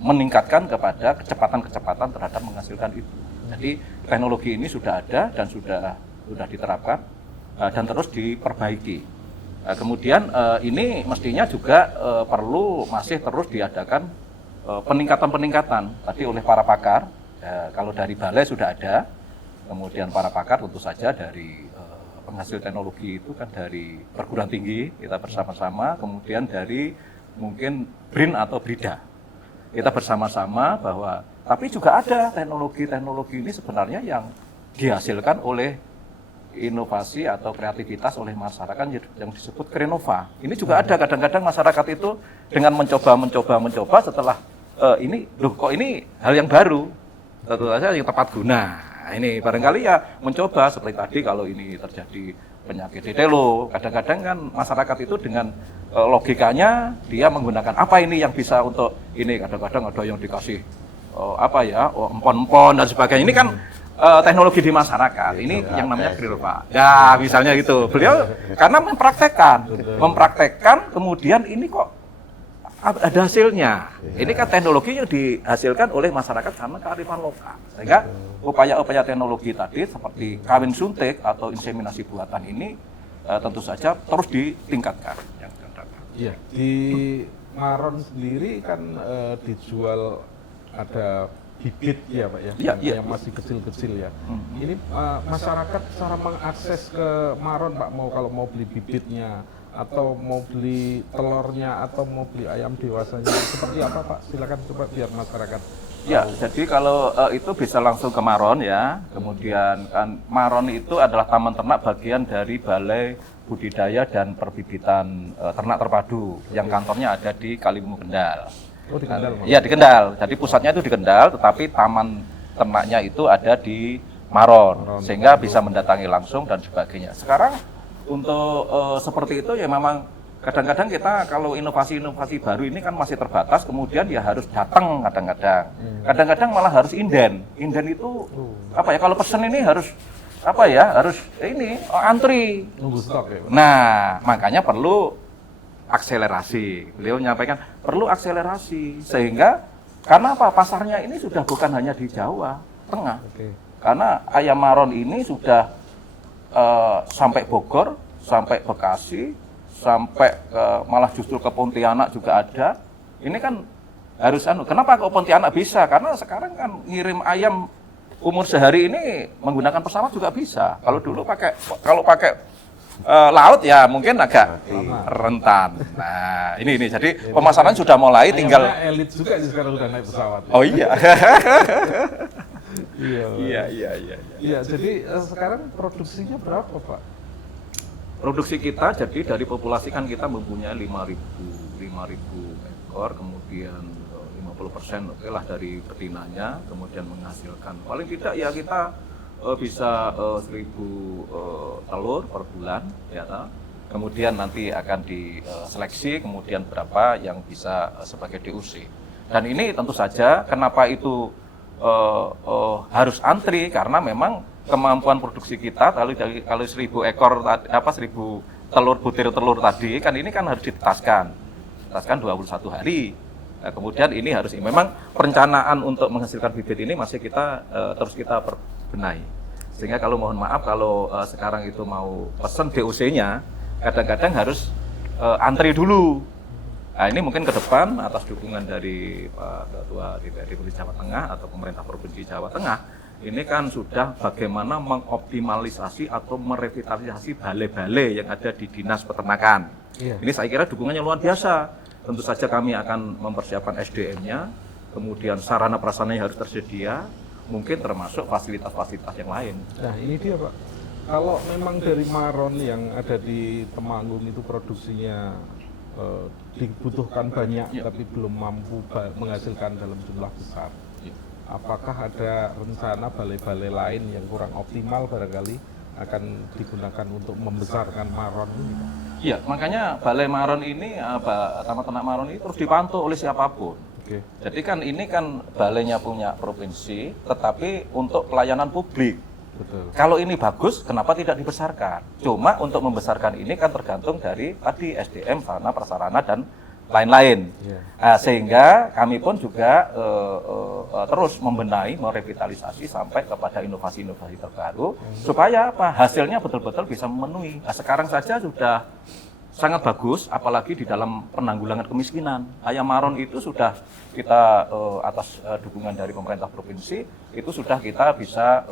meningkatkan kepada kecepatan-kecepatan terhadap menghasilkan itu. Jadi teknologi ini sudah ada dan sudah diterapkan dan terus diperbaiki. Kemudian ini mestinya juga perlu masih terus diadakan peningkatan-peningkatan tadi oleh para pakar. Kalau dari balai sudah ada, kemudian para pakar tentu saja dari penghasil teknologi itu kan dari perguruan tinggi kita bersama-sama, kemudian dari mungkin BRIN atau BRIDA kita bersama-sama bahwa tapi juga ada teknologi-teknologi ini sebenarnya yang dihasilkan oleh inovasi atau kreativitas oleh masyarakat yang disebut Krenova. Ini juga ada kadang-kadang masyarakat itu dengan mencoba setelah ini loh kok ini hal yang baru, tentu saja yang tepat guna. Ini barangkali ya mencoba seperti tadi kalau ini terjadi penyakit tetelo, kadang-kadang kan masyarakat itu dengan logikanya dia menggunakan apa ini yang bisa untuk ini, kadang-kadang ada yang dikasih empon-empon dan sebagainya. Ini kan teknologi di masyarakat. Ini yang namanya Krenova. Ya, misalnya gitu. Beliau karena mempraktekkan kemudian ini kok ada hasilnya. Ini kan teknologi yang dihasilkan oleh masyarakat karena kearifan lokal. Sehingga upaya-upaya teknologi tadi seperti kawin suntik atau inseminasi buatan ini tentu saja terus ditingkatkan. Iya, di Maron sendiri kan dijual ada bibit ya Pak ya, yang masih kecil-kecil ya. Ini masyarakat cara mengakses ke Maron Pak, kalau mau beli bibitnya atau mau beli telurnya atau mau beli ayam dewasanya seperti apa Pak? Silakan coba biar masyarakat. Ya, jadi kalau itu bisa langsung ke Maron ya. Kemudian kan Maron itu adalah taman ternak bagian dari Balai Budidaya dan Perbibitan Ternak Terpadu yang kantornya ada di Kaliwungu Kendal. Oh, di Kendal. Iya, di Kendal. Jadi pusatnya itu di Kendal, tetapi taman ternaknya itu ada di Maron, sehingga bisa mendatangi langsung dan sebagainya. Sekarang untuk seperti itu ya memang kadang-kadang kita kalau inovasi-inovasi baru ini kan masih terbatas, kemudian ya harus datang kadang-kadang. Kadang-kadang malah harus inden. Inden itu apa ya, kalau pesen ini harus apa ya, harus ini antri. Nunggu stok ya Pak? Nah, makanya perlu akselerasi. Beliau menyampaikan perlu akselerasi sehingga karena apa? Pasarnya ini sudah bukan hanya di Jawa Tengah. Karena ayam Maron ini sudah sampai Bogor, sampai Bekasi, sampai malah justru ke Pontianak juga ada. Ini kan harus kenapa kok Pontianak bisa? Karena sekarang kan ngirim ayam umur sehari ini menggunakan pesawat juga bisa. Kalau dulu pakai laut ya mungkin agak rentan. Nah, ini jadi pemasaran sudah mulai, tinggal elit juga sekarang udah naik pesawat. Oh iya. Iya, jadi sekarang produksinya berapa Pak? Produksi kita jadi dari populasi kan kita mempunyai 5.000 ekor, kemudian 50% oke lah dari betinanya, kemudian menghasilkan paling tidak ya kita bisa 1.000 telur per bulan ya. Kemudian nanti akan diseleksi kemudian berapa yang bisa sebagai DUC. Dan ini tentu saja kenapa itu harus antri, karena memang kemampuan produksi kita kalau 1.000 ekor 1.000 telur, butir telur tadi kan ini kan harus ditetaskan 21 hari. Nah, kemudian ini harus memang perencanaan untuk menghasilkan bibit ini masih terus kita perbenahi. Sehingga kalau mohon maaf kalau sekarang itu mau pesen DOC-nya kadang-kadang harus antri dulu. Nah, ini mungkin ke depan atas dukungan dari Pak Ketua DPRD Provinsi Jawa Tengah atau pemerintah Provinsi Jawa Tengah, ini kan sudah bagaimana mengoptimalisasi atau merevitalisasi balai-balai yang ada di Dinas Peternakan. Ini saya kira dukungannya luar biasa. Tentu saja kami akan mempersiapkan SDM-nya, kemudian sarana prasarananya harus tersedia, mungkin termasuk fasilitas-fasilitas yang lain. Nah ini dia Pak, kalau memang dari Maron yang ada di Temanggung itu produksinya dibutuhkan banyak tapi belum mampu menghasilkan dalam jumlah besar, apakah ada rencana balai-balai lain yang kurang optimal barangkali akan digunakan untuk membesarkan Maron ini? Iya, makanya Balai Maron ini, Taman Ternak Maron ini terus dipantau oleh siapapun. Jadi kan ini kan balainya punya provinsi, tetapi untuk pelayanan publik. Betul. Kalau ini bagus, kenapa tidak dibesarkan? Cuma untuk membesarkan ini kan tergantung dari tadi SDM, sarana, prasarana, dan lain-lain. Iya. Nah, sehingga kami pun juga terus membenahi, merevitalisasi sampai kepada inovasi-inovasi terbaru, supaya apa? Hasilnya betul-betul bisa memenuhi. Nah, sekarang saja sudah sangat bagus, apalagi di dalam penanggulangan kemiskinan. Ayam maron itu sudah kita atas dukungan dari pemerintah provinsi, itu sudah kita bisa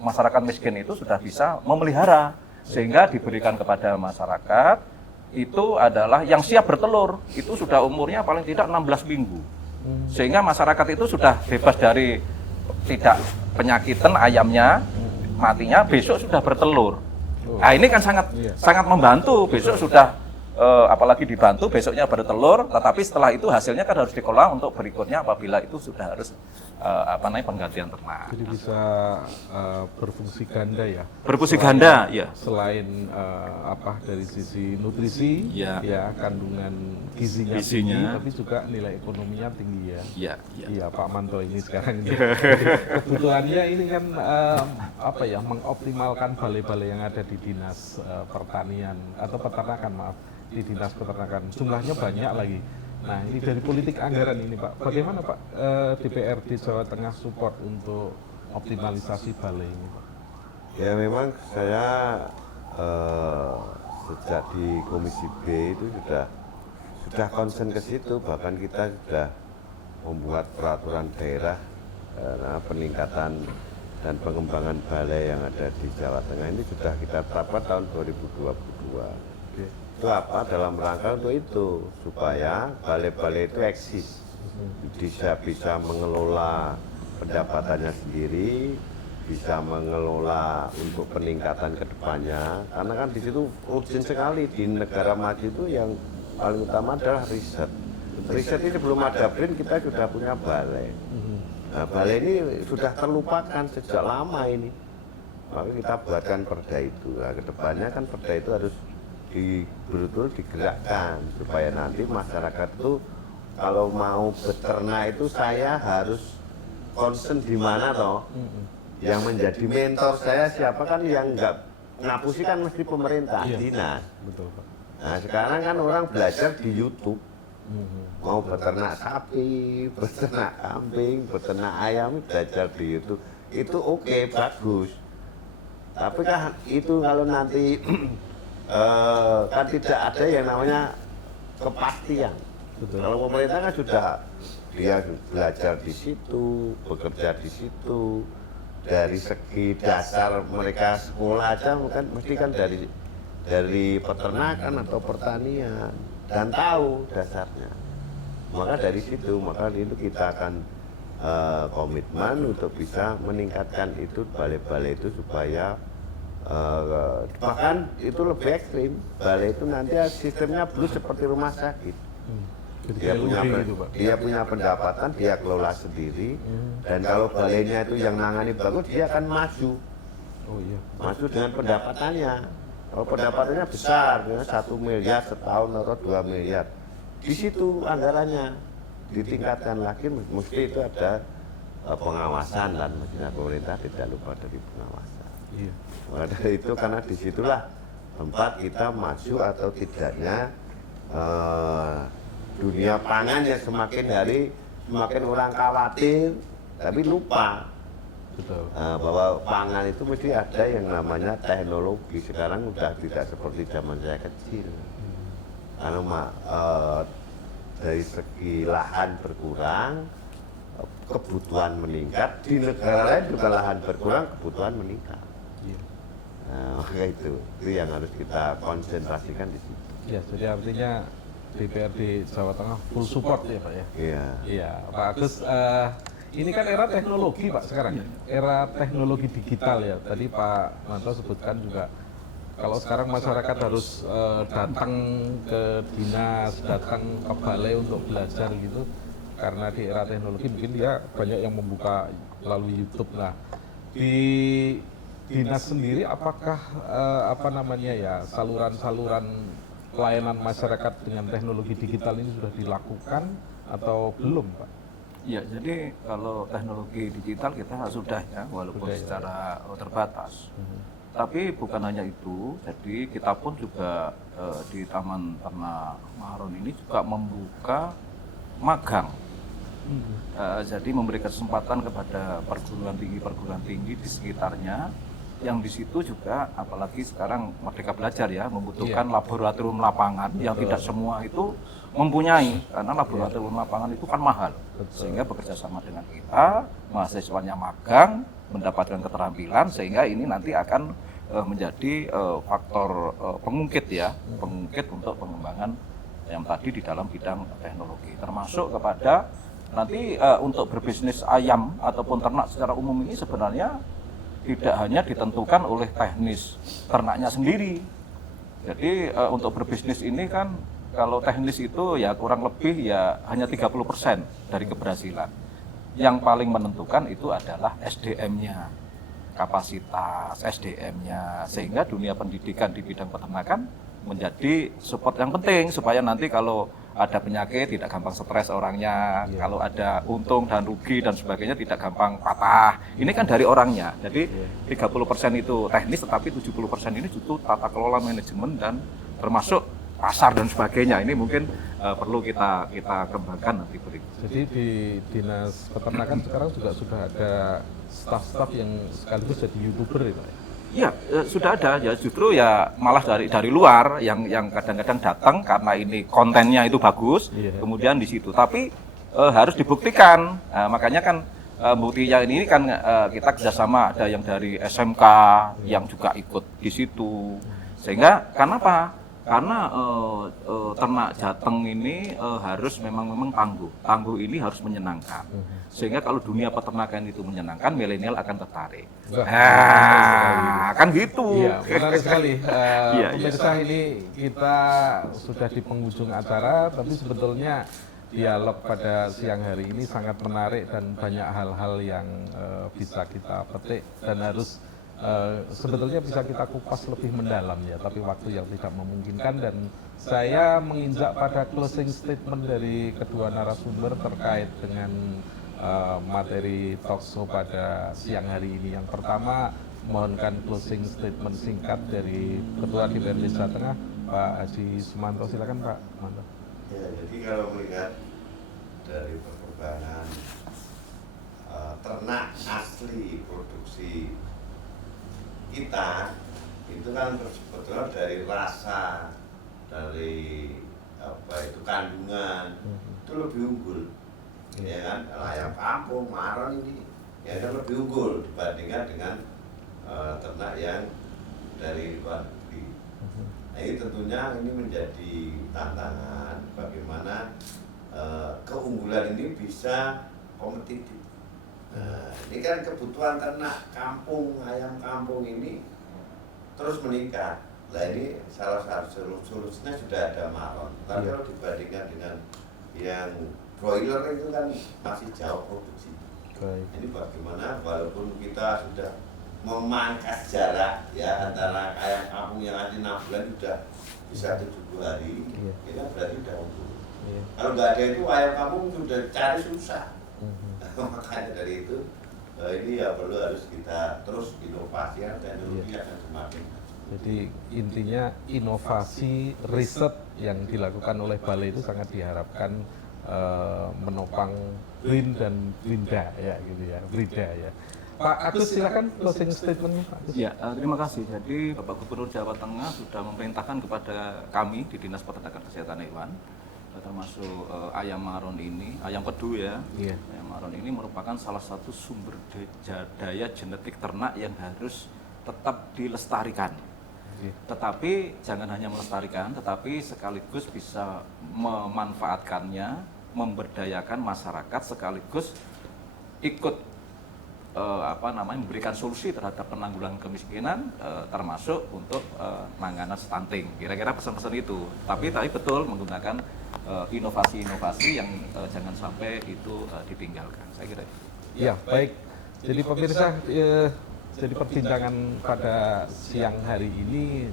masyarakat miskin itu sudah bisa memelihara, sehingga diberikan kepada masyarakat itu adalah yang siap bertelur, itu sudah umurnya paling tidak 16 minggu. Sehingga masyarakat itu sudah bebas dari tidak penyakitan ayamnya, matinya besok sudah bertelur. Nah ini kan sangat membantu, besok sudah apalagi dibantu besoknya bertelur, tetapi setelah itu hasilnya kan harus dikelola untuk berikutnya apabila itu sudah harus penggantian ternak. Jadi bisa berfungsi ganda ya. Berfungsi ganda, ya. Selain dari sisi nutrisi, Ya. kandungan gizinya tinggi, tapi juga nilai ekonominya tinggi ya. Iya, Iya Pak Manto ini sekarang ini. Kebutuhannya ini kan mengoptimalkan balai-balai yang ada di dinas pertanian atau peternakan maaf, di dinas peternakan. Jumlahnya banyak lagi. Nah ini dari politik anggaran ini Pak, bagaimana Pak DPRD Jawa Tengah support untuk optimalisasi balai ini Pak? Ya memang saya sejak di Komisi B itu sudah concern ke situ, bahkan kita sudah membuat peraturan daerah peningkatan dan pengembangan balai yang ada di Jawa Tengah ini sudah kita terapkan tahun 2022. Itu apa? Dalam rangka untuk itu, supaya balai-balai itu eksis, bisa mengelola pendapatannya sendiri, bisa mengelola untuk peningkatan ke depannya, karena kan di situ urgent sekali. Di negara maju itu yang paling utama adalah riset. Riset ini sebelum ada BRIN kita sudah punya balai. Nah, balai ini sudah terlupakan sejak lama ini. Maka kita buatkan perda itu. Nah, ke depannya kan perda itu harus betul-betul digerakkan supaya nanti masyarakat itu kalau mau beternak itu saya harus concern di mana toh. Yang menjadi mentor saya siapa, kan yang nggak ngapusi kan mesti pemerintah, dinas. Betul Pak. Nah sekarang kan orang belajar di YouTube, mau beternak sapi, beternak kambing, beternak ayam, belajar di YouTube. Itu oke, bagus. Tapi kan itu kalau nanti kan tidak ada yang namanya kepastian. Betul. Kalau pemerintah kan sudah dia belajar di situ, bekerja di situ. Dari segi dasar mereka sekolah aja kan mesti kan dari peternakan atau pertanian dan tahu dasarnya. Maka dari situ, maka itu kita akan komitmen untuk bisa meningkatkan itu balai-balai itu supaya bahkan itu lebih ekstrim. Balai itu nanti sistemnya belum seperti rumah sakit. Dia punya pendapatan, dia kelola sendiri, dan kalau balainya itu yang nangani bagus, dia akan maju. Oh iya. Maju dengan pendapatannya. Kalau pendapatannya besar, 1 miliar setahun atau 2 miliar, di situ anggarannya ditingkatkan lagi. Mesti itu ada pengawasan, dan mestinya pemerintah tidak lupa dari pengawasan. Iya. Maka dari itu, karena disitulah tempat kita maju atau tidaknya dunia pangan yang semakin hari semakin orang khawatir, tapi lupa. Betul. Bahwa pangan itu mesti ada yang namanya teknologi. Sekarang udah tidak seperti zaman saya kecil. Karena dari segi lahan berkurang, kebutuhan meningkat. Di negara lain juga lahan berkurang, kebutuhan meningkat. Iya. Maka itu yang harus kita konsentrasikan di situ. Ya, jadi artinya DPRD Jawa Tengah full support ya Pak ya? Iya. Iya, Pak Agus, ini kan era teknologi Pak sekarang, era teknologi digital ya. Tadi Pak Manto sebutkan juga, kalau sekarang masyarakat harus datang ke dinas, datang ke balai untuk belajar gitu, karena di era teknologi mungkin dia banyak yang membuka melalui YouTube. Nah, di dinas sendiri apakah saluran-saluran pelayanan masyarakat dengan teknologi digital ini sudah dilakukan atau belum Pak? Ya, jadi kalau teknologi digital kita sudah ya, walaupun Sudah, ya. secara terbatas. Tapi bukan hanya itu, jadi kita pun juga di Taman Ternak Maharon ini juga membuka magang. Jadi memberi kesempatan kepada perguruan tinggi di sekitarnya, yang di situ juga apalagi sekarang Merdeka Belajar ya membutuhkan laboratorium lapangan yang tidak semua itu mempunyai, karena laboratorium lapangan itu kan mahal. Sehingga bekerja sama dengan kita, mahasiswanya magang, mendapatkan keterampilan, sehingga ini nanti akan menjadi faktor pengungkit ya, pengungkit untuk pengembangan yang tadi di dalam bidang teknologi, termasuk kepada nanti untuk berbisnis ayam ataupun ternak secara umum ini sebenarnya tidak hanya ditentukan oleh teknis ternaknya sendiri. Jadi untuk berbisnis ini kan kalau teknis itu ya kurang lebih ya hanya 30% dari keberhasilan. Yang paling menentukan itu adalah SDM-nya, kapasitas SDM-nya, sehingga dunia pendidikan di bidang peternakan menjadi support yang penting supaya nanti kalau ada penyakit tidak gampang stres orangnya, kalau ada untung dan rugi dan sebagainya tidak gampang patah. Ini kan dari orangnya. Jadi 30% itu teknis, tetapi 70% ini justru tata kelola manajemen dan termasuk pasar dan sebagainya. Ini mungkin perlu kita kembangkan nanti berikutnya. Jadi di Dinas Peternakan sekarang juga sudah ada staf-staf yang sekaligus jadi YouTuber itu. Iya, sudah ada ya, justru ya malah dari luar yang kadang-kadang datang karena ini kontennya itu bagus, kemudian di situ. Tapi harus dibuktikan. Nah, makanya kan buktinya ini kan kita kerjasama, ada yang dari SMK yang juga ikut di situ. Sehingga kenapa? Karena ternak Jateng ini harus memang tangguh. Tangguh ini harus menyenangkan. Sehingga kalau dunia peternakan itu menyenangkan, milenial akan tertarik. Kan gitu. Iya, menarik sekali. Iya, Pemirsa, ini kita sudah di penghujung acara, tapi sebetulnya dialog pada siang hari ini sangat menarik dan banyak hal-hal yang bisa kita petik dan harus sebetulnya bisa kita kupas lebih mendalam ya, tapi waktu yang tidak memungkinkan. Dan saya menginjak pada closing statement dari kedua narasumber terkait dengan materi talkshow pada siang hari ini. Yang pertama, mohonkan closing statement singkat dari Ketua DPRD Jawa Tengah, Pak Haji Sumanto. Silakan Pak Sumanto. Ya, jadi kalau melihat dari perkembangan ternak asli produksi kita itu kan sebetulnya dari rasa, dari kandungan itu lebih unggul, ya kan? Ayam kampung, Maharon ini ya kan lebih unggul dibandingkan dengan ternak yang dari luar negeri. Nah, ini tentunya ini menjadi tantangan bagaimana keunggulan ini bisa kompetitif. Nah, ini kan kebutuhan ternak kampung, ayam kampung ini terus meningkat. Nah, ini salah satu solusinya sudah ada Maharon. Tapi kalau dibandingkan dengan yang broiler itu kan masih jauh produksi. Ini bagaimana walaupun kita sudah memangkas jarak ya antara ayam kampung yang ada 6 bulan sudah bisa 70 hari, itu berarti sudah unggul. Kalau nggak ada itu ayam kampung sudah cari susah. Makanya dari itu ini ya harus kita terus inovasi, teknologi akan semakin. Jadi intinya inovasi riset yang dilakukan oleh Balai itu sangat diharapkan menopang Brin dan Brinda ya gitu ya, Brida ya. Pak Agus silakan closing statementnya Pak Agus. Ya, terima kasih. Jadi Bapak Gubernur Jawa Tengah sudah memerintahkan kepada kami di Dinas Peternakan Kesehatan Hewan, termasuk ayam Maharon ini, ayam pedu ya. Ayam Maharon ini merupakan salah satu sumber daya genetik ternak yang harus tetap dilestarikan. Tetapi jangan hanya melestarikan, tetapi sekaligus bisa memanfaatkannya, memberdayakan masyarakat, sekaligus ikut memberikan solusi terhadap penanggulangan kemiskinan, termasuk untuk penanganan stunting. Kira-kira pesan-pesan itu. Tapi betul menggunakan inovasi-inovasi yang jangan sampai itu ditinggalkan. Saya kira. Ya, baik. Jadi pemirsa, jadi perbincangan pada siang hari ini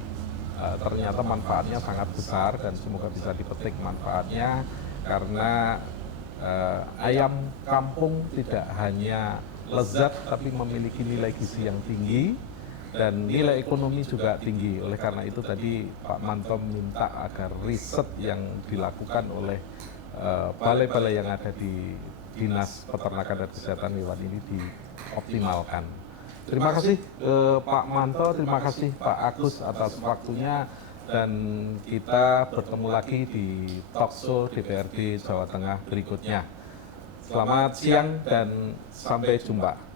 ternyata manfaatnya sangat besar dan semoga bisa dipetik manfaatnya, karena ayam kampung tidak hanya lezat tapi memiliki nilai gizi yang tinggi dan nilai ekonomi juga tinggi. Oleh karena itu tadi Pak Manto minta agar riset yang dilakukan oleh balai-balai yang ada di Dinas Peternakan dan Kesehatan Hewan ini dioptimalkan. Terima kasih Pak Manto, terima kasih Pak Agus atas waktunya, dan kita bertemu lagi di Talkshow DPRD Jawa Tengah berikutnya. Selamat siang dan sampai jumpa.